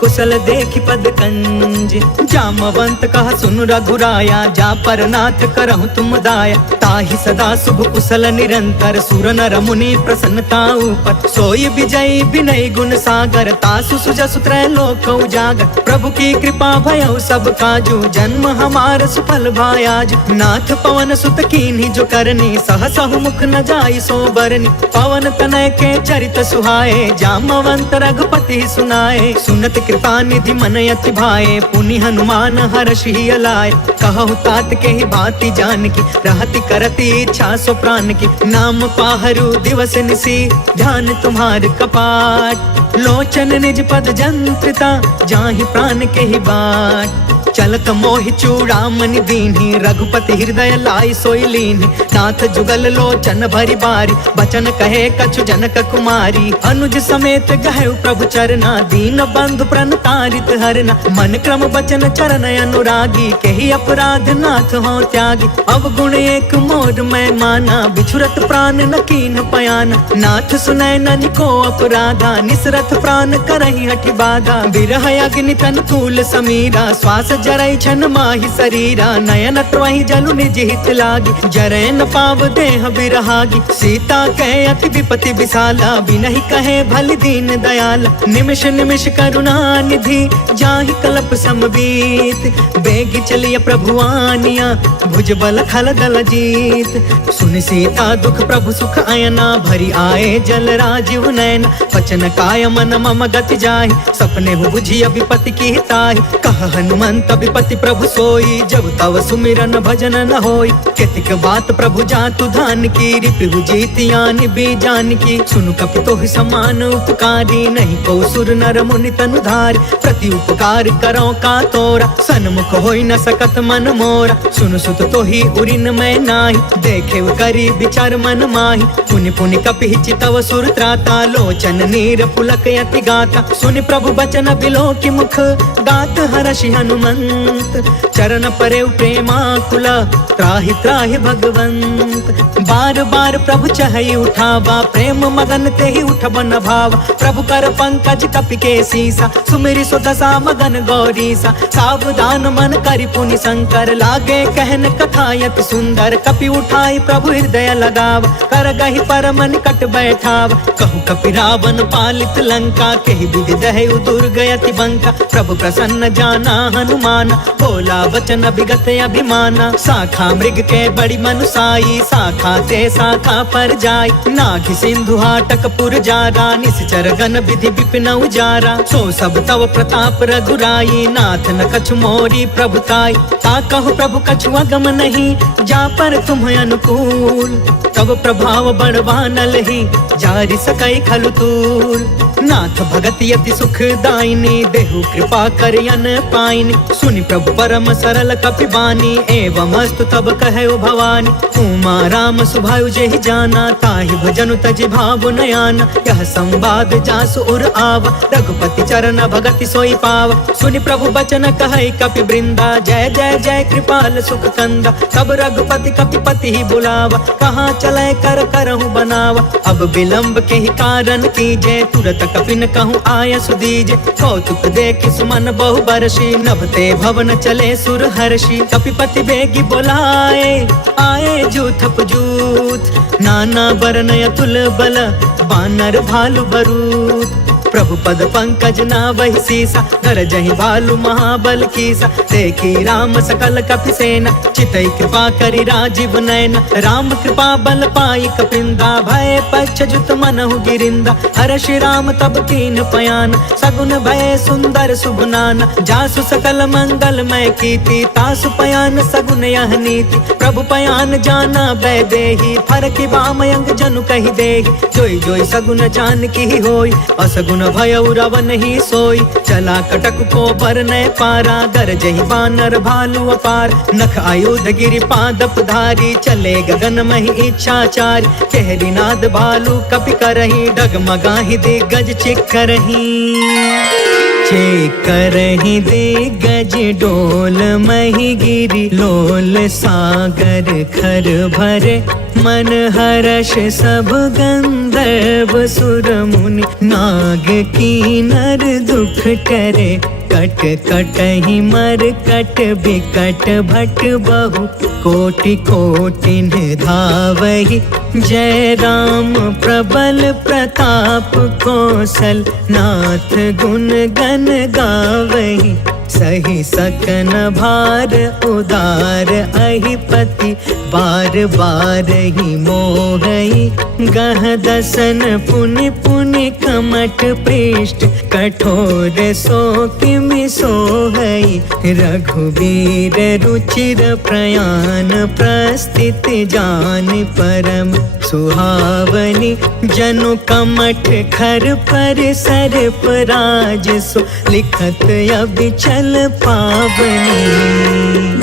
कुशल देखि पद कंज। जामवंत कह सुन रघुराया, जा पर नाथ करहु तुम दाया। ताहि सदा शुभ कुशल निरंतर, सुर नर मुनि प्रसन्नता ऊपर। सोई विजयी विनय गुण सागर, तासु सुजसु त्रैलोक उजागर। प्रभु की कृपा भयउ सब काजू, जन्म हमार सुफल भायाज। नाथ पवन सुत कीन्ही जो करनी, सहसहु मुख न जाई सो बरनी। पवन तनय के चरित सुहाए, जामवंत रघुपति सुनाए। सुनत कृपा निधि मन अति भाए, पुनि हनुमान हर्ष ही अलाए। कहु तात के ही भांति जानकी, रहति करति इच्छा सो प्राण की। नाम पाहरु दिवस निसी, ध्यान तुम्हार कपाट। लोचन निज पद जंत्रिता, जाहि प्राण के ही बाट। चलत मोहि चूड़ामणि दीन्ही, रघुपति हृदय लाई सोई लीन्ही। नाथ जुगल लोचन भरी बारी, बचन कहे कछु जनक कुमारी। अनुज समेत गहु प्रभु चरना, दीन बंधु प्रणतारित हरना। मन क्रम बचन चरण अनुरागी, केहि अपराध नाथ हो त्यागी। अवगुण एक मोर मैं माना, बिछुरत प्राण न कीन पयाना। नाथ सुनय ननि को अपराधा, निसरत प्राण करहि हठि बाधा। बिरह अग्नि तन तूल समीरा, श्वास जरई छन माहि शरीरा। नयन त्रहि जलु निज हित लागी, जरै न पाव देह बिरहागी। सीता कहे अति विपति विशाला, बिनहि कहे भलि दीन दयाला। निमिष निमिष करुणा निधि, जाहि कल्प समबीत। बेगी चलिय प्रभु आनिया, भुज बल खल दल जीत। सुनि सीता दुख प्रभु सुख अयना, भरी आए जल राजीव नयन। वचन काय मन मम गति जाहि, सपने हु बुझिय विपति की ताहि। कह हनुमंत विपति प्रभु सोई, जब तव सुमिरन भजन न होई। केतिक बात प्रभु जातु धान की, रिपु जीतियानि बीजान की। सुनु कपि तोहि समान उपकारी, नहीं को सुर नर मुनि तनु धारी। प्रति उपकार करो का तोरा, सन्मुख होई न सकत मन मोरा। सुनु सुत तोहि उरिन मैं नाही, देखे करी विचार मन माही। पुनि पुनि कपि चितव सुर त्राता, लोचन नीर पुलक यति गाता। सुनि प्रभु बचन बिलो की मुख, गात हर्षि हनुमंत। चरण परे प्रेमाकुला, त्राहि त्राहि भगवंत। बार बार प्रभु चहई उठावा, प्रेम मगन तेहि उठब न भावा। प्रभु कर पंकज कपि कपि के सीसा सुमिरि सो दशा मगन गौरी सा सावधान मन करि पुनि शंकर लागे कहन कथायत सुंदर कपि उठाई प्रभु हृदय लगाव कर गहि परम निकट बैठाव कहु कपि रावण पालित लंका केहि विधि दहु दुर्गयति बंका प्रभु प्रसन्न जाना हनुमान बोला वचन विगत अभिमाना शाखा मृग के बड़ी मनुसाई शाखा ते शाखा पर जाय नाघि सिंधु हाटक पुर जारा निश्चर गण विधि विपिन उजारा सो सब तव प्रताप रघुराई नाथ न कछु मोरी प्रभुताई ता कहु प्रभु कछु अगम नहीं जा पर तुम अनुकूल तब प्रभाव बड़वानल ही जारि सकई खलु तूल नाथ भगति यति सुखदायिनी देहु कृपा करियन पाइनी सुनि प्रभु परम सरल कपि बानी एवं अस्तु तब कहु भवानी उमा राम सुभायु जेहि जाना ताहि भजनु तजि भाव नयाना यह संवाद जासु उर आवा रघुपति चरण भगति सोई पावा सुनि प्रभु बचन कहै कपि वृंदा जय जय जय कृपाल सुख कंदा तब रघुपति कपिपति ही बुलावा कहाँ चले कर करहु बनावा अब विलंब के ही कारण कीजे तुरत कपिन कहूँ आय सुदीजे कौतुक देखि सुमन बहु बरसी नभते भवन चले सुर हर्षि कपिपति बेगी बोलाए आए जूथप जूथ नाना बरन अतुल बल बानर भालु बरूद प्रभु पद पंकज नावहि सीसा कर जहि भालु महाबल कीसा देखी राम सकल कपि सेना चितई कृपा करि राजीव नयन राम कृपा बल पाई कपिंदा भय पक्ष जुत मनहु गिरिंदा हर्षि राम तब कीन पयान सगुन भय सुंदर सुगुनान जासु सकल मंगलमय कीर्ति तासु पयान सगुन यह नीति प्रभु पयान जाना भय देहि फरकि बामयंग जनु कहि देहि जोई जोई सगुन जान की होई असगुन भय रावण ही सोई चला कटक को बर न पारा गरजहि बानर भालु अपार नख आयुध गिरि पादप धारी चले गगन महि इच्छाचारी कहरी नाद भालु कपि करही डगमगाहि दिग्गज चिक्करही करही दिग्गज डोल मही गिरी लोल सागर खर भरे मन हर्ष सब गंधर्व सुर मुनि नाग कीनर दुख टरे कट कटहि मर कट बिकट भट बहु कोटि कोटिन धावहि जय राम प्रबल प्रताप कौशल नाथ गुण गण गावहि सही सकन भार उदार अहिपति बार बार ही मोहई गह दसन पुनि पुनि कमट पृष्ठ कठोर सो किमि सोहई रघुवीर रुचिर प्रयाण प्रस्थित जान परम सुहावनी जनु कमठ खर पर सर पराज सो लिखत अबिचल पावनी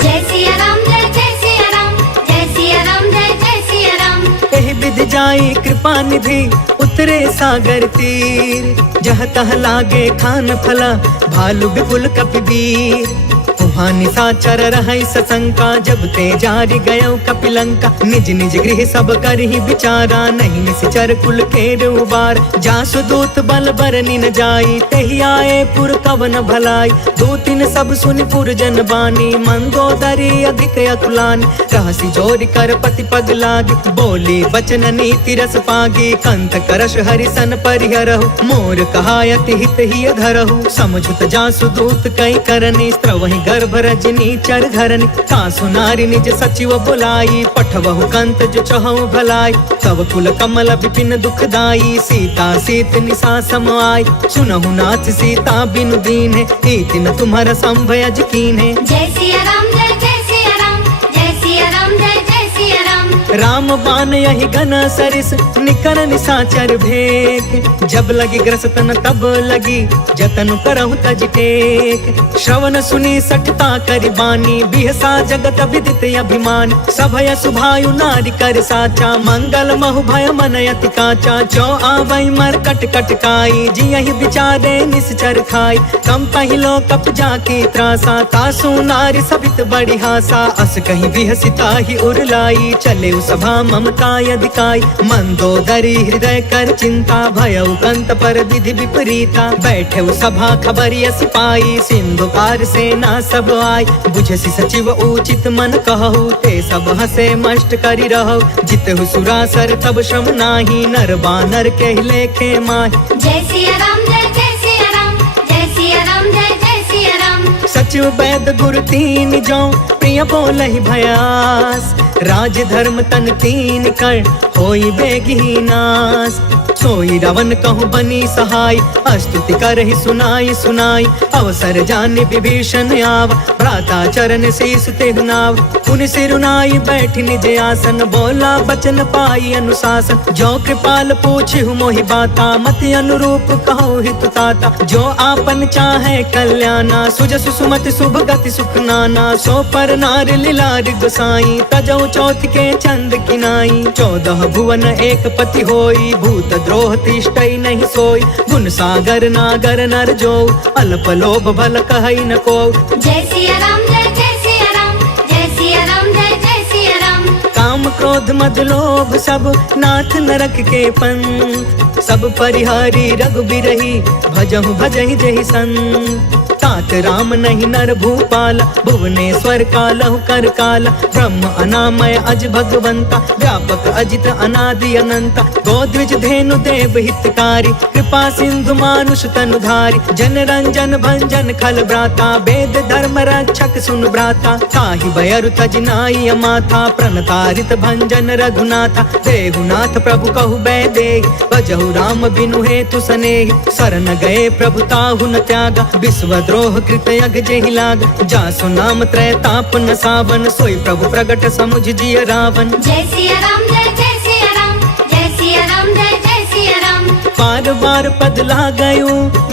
जय सिया राम जय सिया राम जय सिया राम जय सिया राम एहि विधि जाई कृपा निधि उतरे सागर तीर जह तह लागे खान फला भालु विपुल कपिवीर वहाँ निशाचर रहै सशंका जब ते जारि गयो कपिलंका निज निज गृह सब करहि विचारा नहीं निश्चर कुल केर उबार जासु दूत बल बरनि न जाई तेहि आए पुर कवन भलाई दूतिन सब सुनि पुर जन बानी मंदोदरी अधिक अतुलानी रहसी जोरि कर पति पग लागी बोली वचन नीति रस पागी कंत करश हरिसन परिहरहु मोर कहायति हित ही धरहु समझुत जासु दूत कई करनी स्त्रवहि गर्भ रजनी चर धरनी सासु नारी निज सचिव बुलाई पठवहु कंत जो चहु भलाई तब कुल कमल विपिन दुखदाई सीता सीत निशा सम आई सुनहु नाथ सीता बिनु दीन्हे हीति न तुम्हारा संभयज कीन्हे जय सिया राम जय सिया राम जय सिया राम जय सिया राम राम बान यही घन सरिस निकर निशाचर भेक जब लगी ग्रस्तन तब लगी जतन करहु तज टेक श्रवण सुनी सठता करि बानी बिहसा जगत विदित अभिमान सभय सुभायु नारी कर साचा मंगल महु भय मन अति काचा जो आवै मर कट कट काई जियहि विचारे निश्चर खाई कम पहिलो कप जाकी त्रासा तासु नारी सबित बड़ी हासा अस कहीं बिहसिता ही उरलाई चले सभा ममता यदिकाय मंदोदरी हृदय कर चिंता भयउ कंत पर विधि विपरीता बैठे सभा खबरिया सिपाही सिंधु पार सेना सब आय बुझसी सचिव उचित मन कहु ते सब हसे मष्ट करी रहु जितहु सुरासर तब श्रम नाही नर बानर के लेखे माय जय सिया राम जय सिया राम जय सिया राम जय सिया राम सचिव वैद गुरु तीन जो प्रिय बोलहि भयास राज धर्म तन तीन कर होई बेगी नास सोई रावण कहूँ बनी सहाय स्तुति करहि सुनाई सुनाई अवसर जाने विभीषण आव भ्राता चरण शीस तेहु नाव पुनि सिरुनाई बैठि निज आसन बोला बचन पाई अनुशासन जो कृपाल पूछहु मोहि बाता मति अनुरूप कहो हित ताता जो आपन चाहे कल्याणा सुजसु सुमति शुभ गति सुख नाना सो पर नार लीलार गोसाई तजौ चौथ के चंद किनाई 14 भुवन एक पति होई भूत द्रोह तिष्ठई नहीं सोई गुण सागर नागर नर जो अल्प लोभ भल कहई न को जय सिया राम जय सिया राम जय सिया राम जय सिया राम काम क्रोध मद लोभ सब नाथ नरक के पंथ सब परिहारी रघुबीरहि भजहु भजहि जहि संत तात राम नहीं नर भूपाल भुवनेश्वर कालहु कर काल ब्रह्म अनामय अज भगवंता व्यापक अजित अनादि अनंता गोद्विज धेनु देव हितकारी कृपा सिंधु मानुष तनुधारी जन रंजन भंजन खल भ्राता वेद धर्म रक्षक सुन भ्राता ताहि बयरु तजनाई माथा प्रणतारित भंजन रघुनाथा देहुनाथ प्रभु कहु बैदे भजहु राम बिनु हेतु सनेहि शरण गए प्रभु ताहु न त्यागा विश्व द्रोह कृत यग जेहि लाग जासु नाम त्रय ताप न सावन सोई प्रभु प्रगट समुझ जिय रावण जय सिया राम जय सिया राम जय सिया राम जय सिया राम बार बार पद लागयु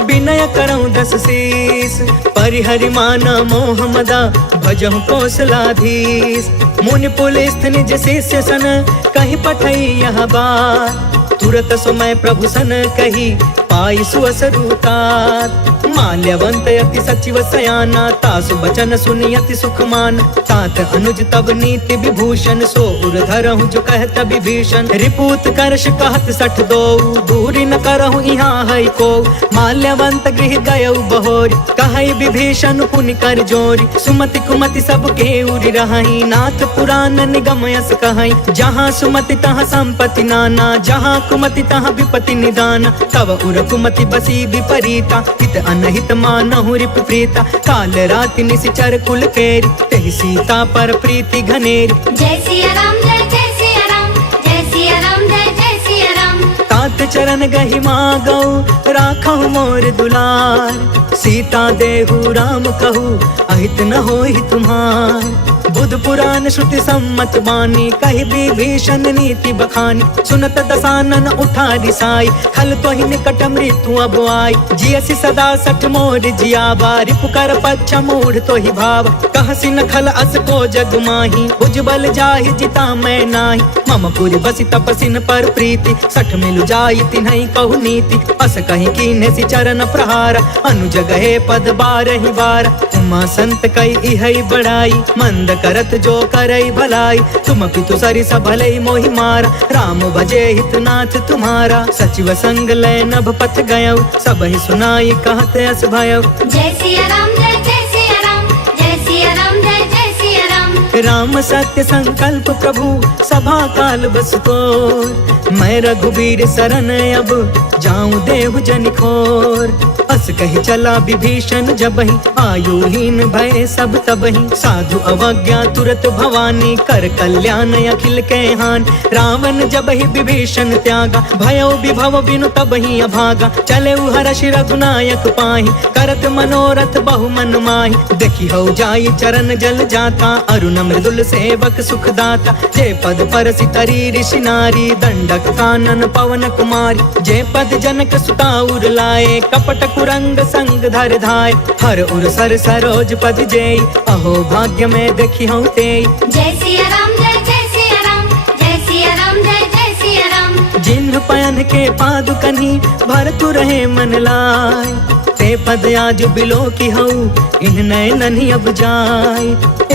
विनय करऊं दस शीस परिहरि माना मोह मदा भजहु कौशलाधीश मुनि पुलिस निज शिष्य सन कहि पठई यह बात तुरत समय प्रभु सन कही पाई सुअसरुतात माल्यवंत यति सचिव सयाना तासु बचन सुनियति सुखमान तात अनुज तब नीति विभूषण सो उर धरहु जो कहत विभीषण रिपूत करश कहत सठ दो दूरी न करहु यहाँ है को माल्यवंत गृह गयउ बहोरी कहई विभीषण पुनि कर जोरी सुमति कुमति सब के उरि रहई नाथ पुराण निगम यस कहई जहाँ सुमति तहाँ संपत्ति नाना जहाँ कुमति तहाँ विपत्ति निदान तब उर कुमति बसी विपरीता हित अनहित मानहु रिप प्रीता काल राति निशिचर कुल केरी तेहि सीता पर प्रीति घनेरी जय सिया राम जय सिया राम जय सिया राम जय सिया राम तात चरण गहि मागौ राखहु मोर दुलार सीता देहु राम कहू अहित न होहि तुम्हार बुध पुराण श्रुति सम्मत बानी कहि विभीषण नीति बखानी सुनत दसानन उठारी साई खल तो ही निकट मृत्यु अब आई जियसि सदा सठ मोर जियाबा रिपुकर पक्ष मूढ़ तो ही भाव कहसि न खल अस को जग माही उज्जवल जाहि जिता मैं नाही मम पुरी बसि तपसिन पर प्रीति सठ मिलु जाई तिन्हई कहु नीति अस कहीं कीन्हे सि चरण प्रहार अनुज गहे पद बारहि बार उमा संत कई इहई बड़ाई मंद करत जो करई भलाई तुम पितु सरि भलई मोहि मारा राम भजे हितनाथ तुम्हारा सचिव संग लय नभ पथ गयउ सब ही सुनाई कहत अस भयउ जय सिया राम जय सिया राम जय सिया राम जय सिया राम राम सत्य संकल्प प्रभु सभा काल बस तोर मैं रघुबीर शरण अब जाऊं देहु जन खोर अस कही चला विभीषण जबहि आयुहीन भय सब तबहि साधु अवज्ञा तुरत भवानी कर कल्याण अखिल के हान रावण जबहि विभीषण त्यागा भयो विभव बिनु तबहि अभागा चले हर्ष रघुनायक पाहि करत मनोरथ बहु मन माहि देखी हो जाई चरण जल जाता अरुण मृदुल सेवक सुखदाता जे पद पर सितरी ऋषि नारी दंडक कानन पवन कुमारी जे पद जनक सुता उर लाए कपट कुरंग संग धर धाय हर उर सर सरोज पद जेई अहो भाग्य में देखी हूँ ते जय सिया राम जय सिया राम जय सिया राम जय सिया राम जिन्ह पयन के पादुकनी भरतु रहे मन लाय ते ते पद आज बिलो की हऊ इन नयन अब जाय।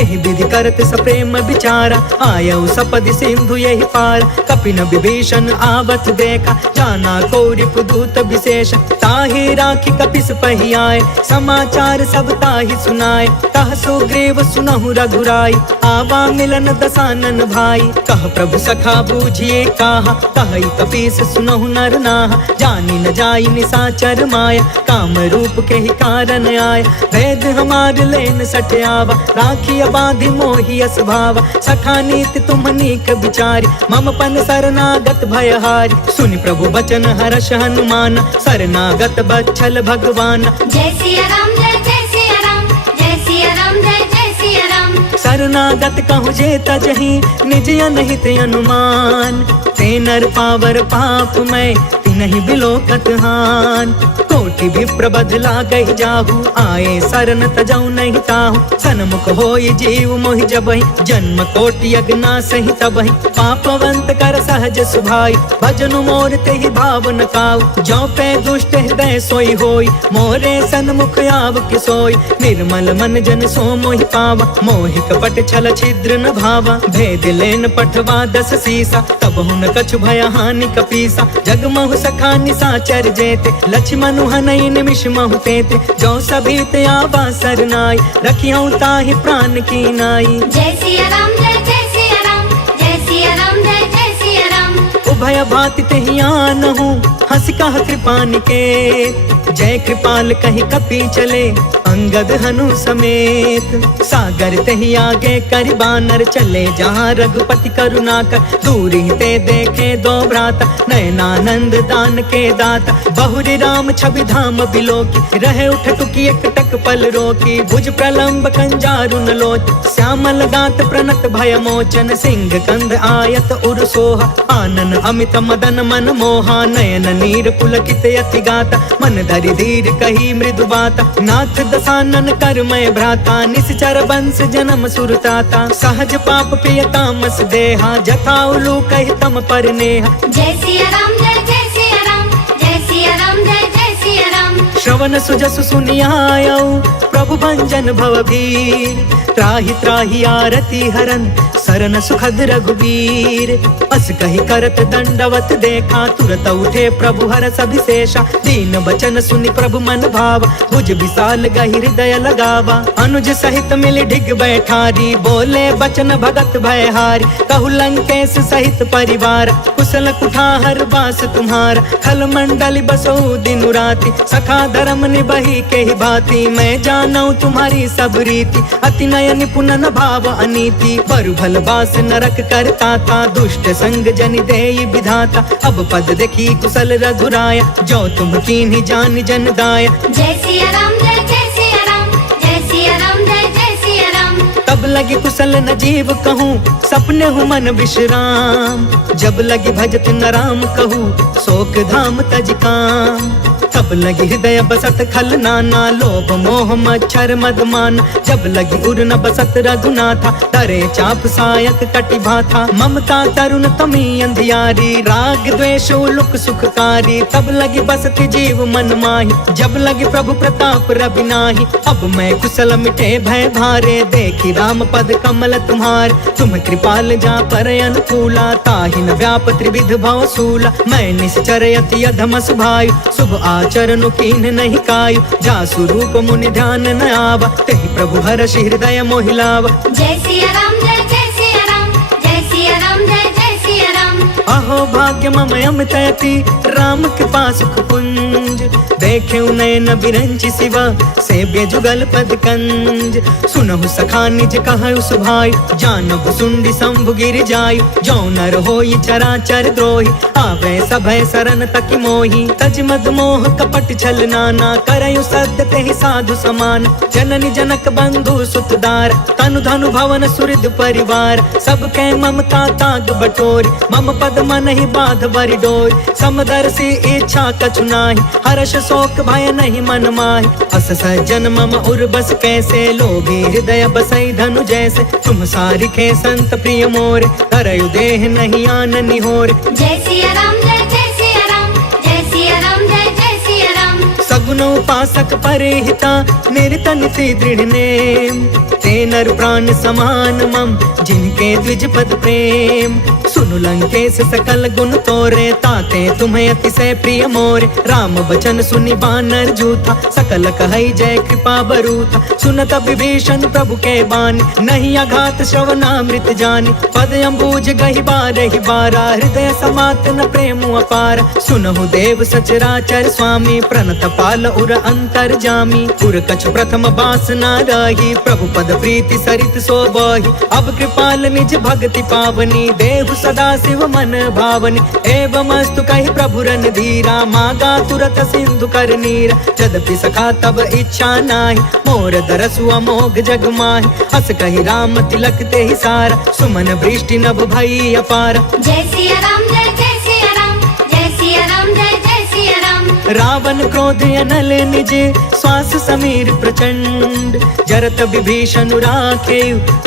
एहि विधि करत सप्रेम विचारा आयऊ सपद सिंधु यही पार। कपिन विभीषण आवत देखा जाना कौरि पुदूत विशेष। ताहि राखी कपिस पही आए समाचार सब ताहि सुनाए। कह सुग्रीव सुनहु रघुराई आवा मिलन दसानन भाई। कह प्रभु सखा बूझिए काहा कहि कपीस सुनहु नर नाहा। जानी न जाई निसाचर माया काम रूप के ही कारण आय। वेद हमार लेन सट आवा राखी बाधि मोहि अस भावा। सखा नीति तुम नीक विचारी मम पन शरणागत भयहारी। सुनि प्रभु बचन हर्ष हनुमान शरणागत बच्छल भगवान। जय सिया राम जय जय सिया राम जय सिया राम जय जय सिया राम। शरणागत कहु जे तजहि निज अनहित अनुमान। ते नर पावर पाप मैं तिनहि बिलोकत हान। कोटि विप्र बदला गहि जाहु आए शरण तजौ नहीं ताहु। सन्मुख होई जीव मोहि जबहि जन्म कोटि अगना सहि तबहि। पापवंत कर सहज सुभाई भजनु मोर तेहि भाव न काऊ। जो पे दुष्ट हृदय सोई होई मोरे सन्मुख आव कि सोई। निर्मल मन जन सो मोहि पावा मोहि कपट छल छिद्र न भावा। भेद लेन पठवा दस सीसा तब हुन कछु भय हानि कपीसा। जगमहु सखा निसाचर जेते लक्ष्मण हनई निमिष महु तेते। जो सभीत आवा सरनाई रखियौ ताहि प्राण की नाई। जय सिया राम जय जय सिया राम जय सिया राम जय जय सिया राम। उभय भाति तेहि आनहु हंस कह कृपा निकेत। जय कृपाल कहि कपि चले अंगद हनु समेत। सागर तेहि आगे करि बानर चले जहाँ रघुपति करुणा कर। दूर ही ते देखे दो भ्राता नयनानंद दान के दाता। बहुरी राम छवि धाम बिलोकी रहे उठ टुकी एक टक पल रोकी। भुज प्रलंब कंजारुन लोच श्यामल गात प्रणत भय मोचन। सिंह कंध आयत उर सोहा आनन अमित मदन मन मोहा। नयन नीर पुलकित यति गाता मन धरि धीर कही मृदु बाता। नाथ दसानन कर मैं भ्राता निश्चर वंश जन्म सुरताता। सहज पाप पिय तामस देहा जथा उलू कहि तम पर नेहा। जय सिया राम जय जय सिया राम जय सिया राम जय जय सिया राम। श्रवण सुजसु सुनियायऊ प्रभु भंजन भवभीर। त्राहि त्राहि आरती हरन सरन सुखद रघुवीर। अस कहि करत दंडवत देखा तुरत उठे प्रभु हरष अभिषेषा। दीन बचन सुनि प्रभु मन भावा भुज विशाल गहि हृदय लगावा। अनुज सहित मिल ढिग बैठारी बोले बचन भगत भयहारी। कहु लंकेश सहित परिवार कुशल कुठार बास तुम्हारा। खल मंडल बसो दिन राति सखा धर्म निबही के ही भांति। मैं जानऊ तुम्हारी सब रीति अति नय निपुण न भाव अनीति। बरु भल बास नरक करता था दुष्ट संग जनि देई विधाता। अब पद देखी कुशल रघुराया जो तुम कीन्ही जान जन दाया। जय सिया राम जय जय सिया राम जय सिया राम जय जय सिया राम। तब लगी कुशल न जीव कहूँ सपने हूँ मन विश्राम। जब लगी भजत न राम कहूँ शोक धाम तज काम। तब लगी हृदय बसत खल नाना लोभ मोह मच्छर मदमान। जब लगी उर न बसत रघुनाथा तरे चाप सायक कटि भाथा। ममता तरुण तमी अंधियारी राग द्वेष उलुक सुखकारी। तब लगी बसती जीव मन माही जब लगी प्रभु प्रताप रवि नाही। अब मैं कुशल मिटे भय भारे देखी राम पद कमल तुम्हार। तुम कृपाल जा पर अनुकूला ताहि न व्याप त्रिविध भव सूला। मैं निश्चर यति अधम सुभायु शुभ आचरण कीन नहीं कायु। जा स्वरूप मुनि ध्यान न आवा तेहि प्रभु हर्ष हृदय मोहिलावा। जय सिया राम जय जय सिया राम जय सिया राम जय जय सिया राम। अहो भाग्य मम अमितयति राम कृपा सुख पुंज। देखे नयन बिरंचि शिवा सेव्य जुगल पद कंज। सुनहु सखा निज कहु सुभाई जानहु सुंडी शंभु गिर जायु। जो नर होई चराचर द्रोही आवे सभय शरण तकि मोही। तज मद मोह कपट छल नाना करयु सद्य तेहि साधु समान। जननी जनक बंधु सुतदार तनु धनु भवन सुहृद परिवार। सबके ममता ताग बटोरी मम पद मन ही बाध बरि डोरी। समदर्शी इच्छा कछु नाही हर्ष शोक भय नहीं मन माहि। अस सज्जन मम उर्बस कैसे लोभी हृदय बसई धनु जैसे। तुम सारिखे संत प्रिय मोरे करयु देह नहीं आन निहोरे। जय सिया राम जय जय सिया राम जय सिया राम जय जय सिया राम। सगुन सुनो उपासक परिहिता निर्तन से दृढ़ नेम ते नर प्राण समान मम जिनके द्विज पद प्रेम सुनु लंकेश सकल गुण तोरे ताते तुम्हें अतिशय प्रिय मोरे राम बचन सुनि बानर जूथा सकल कहई जय कृपा बरूथा सुनत विभीषण प्रभु के बानी नहीं अघात श्रवणामृत जानी पद अम्बुज गहि बारहि बारा हृदय समात न प्रेम अपार सुनहु देव सचराचर स्वामी प्रणत पाल उर अंतर जामी उर कछ प्रथम बासना रही प्रभु पद प्रीति सरित सोबहि अब कृपाल निज भक्ति पावनी देहु सदा शिव मन भावनी एवं अस्तु कहि प्रभु रन धीरा मागा तुरत सिंधु कर नीरा यद्यपि सखा तब इच्छा नाही मोर दरसु अमोघ जग माहि हस कहि राम तिलक ते ही सारा सुमन वृष्टि नभ भई अपार जय सिया राम जय जय सिया राम जय सिया राम जय जय सिया राम रावण क्रोध अनल निज श्वास समीर प्रचंड जरत विभीषण राखे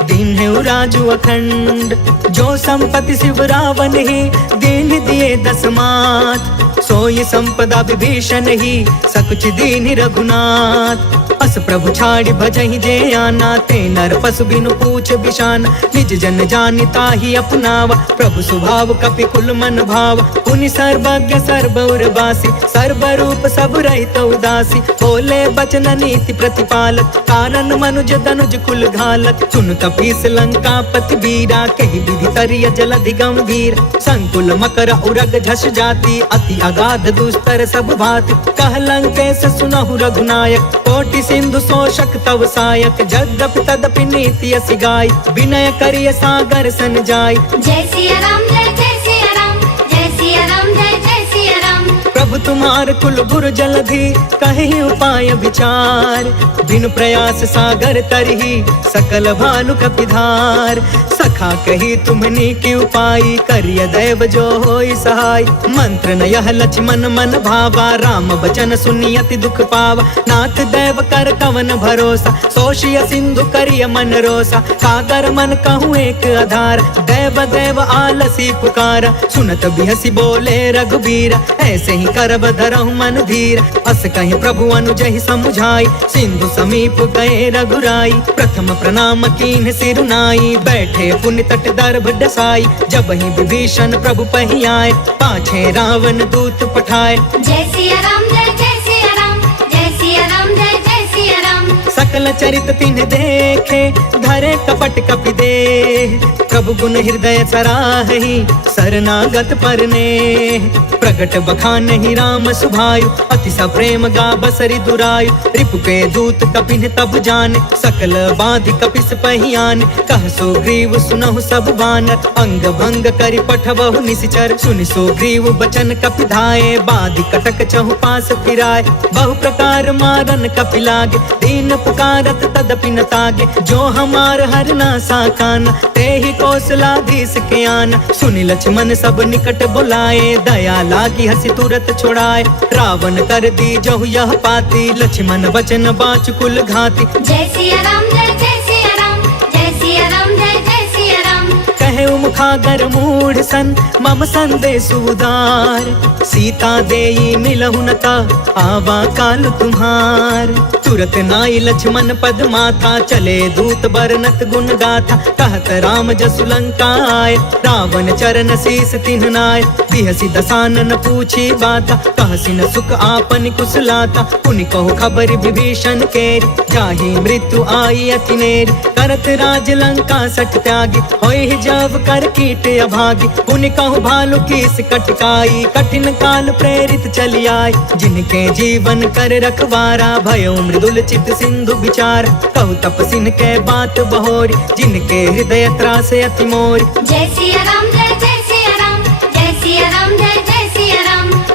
दीन्हु राजु अखंड जो संपत्ति शिव रावण ही दीन दिए दसमात सोई संपदा विभीषण ही सकुच दीन रघुनाथ अस प्रभु छाड़ी भजहि जे आना ते नर पशु बिनु पूछ बिशान निज जन जानिता ही अपनावा प्रभु स्वभाव कपि कुल मन भाव पुनि सर्वज्ञ सर्वउर बासी सर्वरूप सब रहित उदासी बोले बचन नीति प्रतिपालक कारण मनुज तनुज कुल घालक सुन कपीस लंका पति बीरा कहि विधि तरिय जलधि गंभीर संकुल मकर उरग झस जाति अति अगाध दुस्तर सब भाति कह लंकेश सुनहु रघुनायक कोटि सिंधु शोषक तव सायक जद्यपि तदपि नीति असि गाय विनय करिय सागर सन जाय जय सिया राम जय जय सिया राम जय सिया राम जय जय सिया राम प्रभु तुम्हार कुल गुरु जलधि कहि उपाय विचार बिनु प्रयास सागर तरही सकल भानु कपिधार सखा कही तुमनी की उपाय करिय दैव जो होई सहाय मंत्र न यह लक्ष्मण मन भावा राम बचन सुनि अति दुख पावा नाथ दैव कर कवन भरोसा सोशिय सिंधु करिय मन रोसा सागर मन कहूँ एक आधार दैव दैव आलसी पुकारा सुनत बिहसी बोले रघुबीरा ऐसे ही करब धरहु मन धीर अस कहीं प्रभु अनुजहि समुझाई सिंधु समीप गए रघुराई प्रथम प्रणाम कीन्ह सिरुनाई बैठे पुण्य तट दर्भ डसाई जब ही विभीषण प्रभु पही आए पाछे रावण दूत पठाए जय सिया राम जय जय सिया राम जय सिया राम जय जय सिया राम सकल चरित तिन्ह देखे धरे कपट कपि देह प्रभु गुण हृदय सराहि शरणागत परने प्रगट बखानहि राम सुभायु अति सप्रेम गा बसरि दुरायु रिपु के दूत कपिन तब जाने सकल बाधि कपिस पहियाने कह सुग्रीव सुनहु सब बानर अंग भंग करि पठबहु निशिचर सुनि सुग्रीव बचन कपि धाये बाधि कटक चहु पास फिराए बहु प्रकार मारन कपि लागे दीन पुकारत तदपि न तागे जो हमार हर ना साकान ते ही कौशलाधीश के आन सुनि लक्ष्मण सब निकट बुलाए दया लागी हसी तुरत छोड़ाए रावण कर दी जहु यह पाती लक्ष्मण वचन बाच कुल घाती जय सिया राम जय जय सिया राम जय सिया राम जय जय सिया राम कहे मुखागर मूढ़ सन मम संदेश उदार सीता देई मिलहु नता आवा काल तुम्हार तुरत नाई लक्ष्मण पद माथा चले दूत बरनत गुण गाथा कहत राम जसु लंका आए रावण चरण शीस तिन्ह नाय बिहसी दसानन पूछी बाता कहसी न सुख आपन कुशलाता पुनि कहु खबर विभीषण केरी जाहि मृत्यु आई अति नेरी करत राज लंका सठ त्यागी होई जब कर कीट अभागी पुनि कहु भालु कीस कटकाई कठिन काल प्रेरित चली आई जिनके जीवन कर रखवारा भयो मृदुल चित सिंधु विचार कहु तपसिन के बात बहोरी जिनके हृदय त्रासे अति मोरी जय सिया राम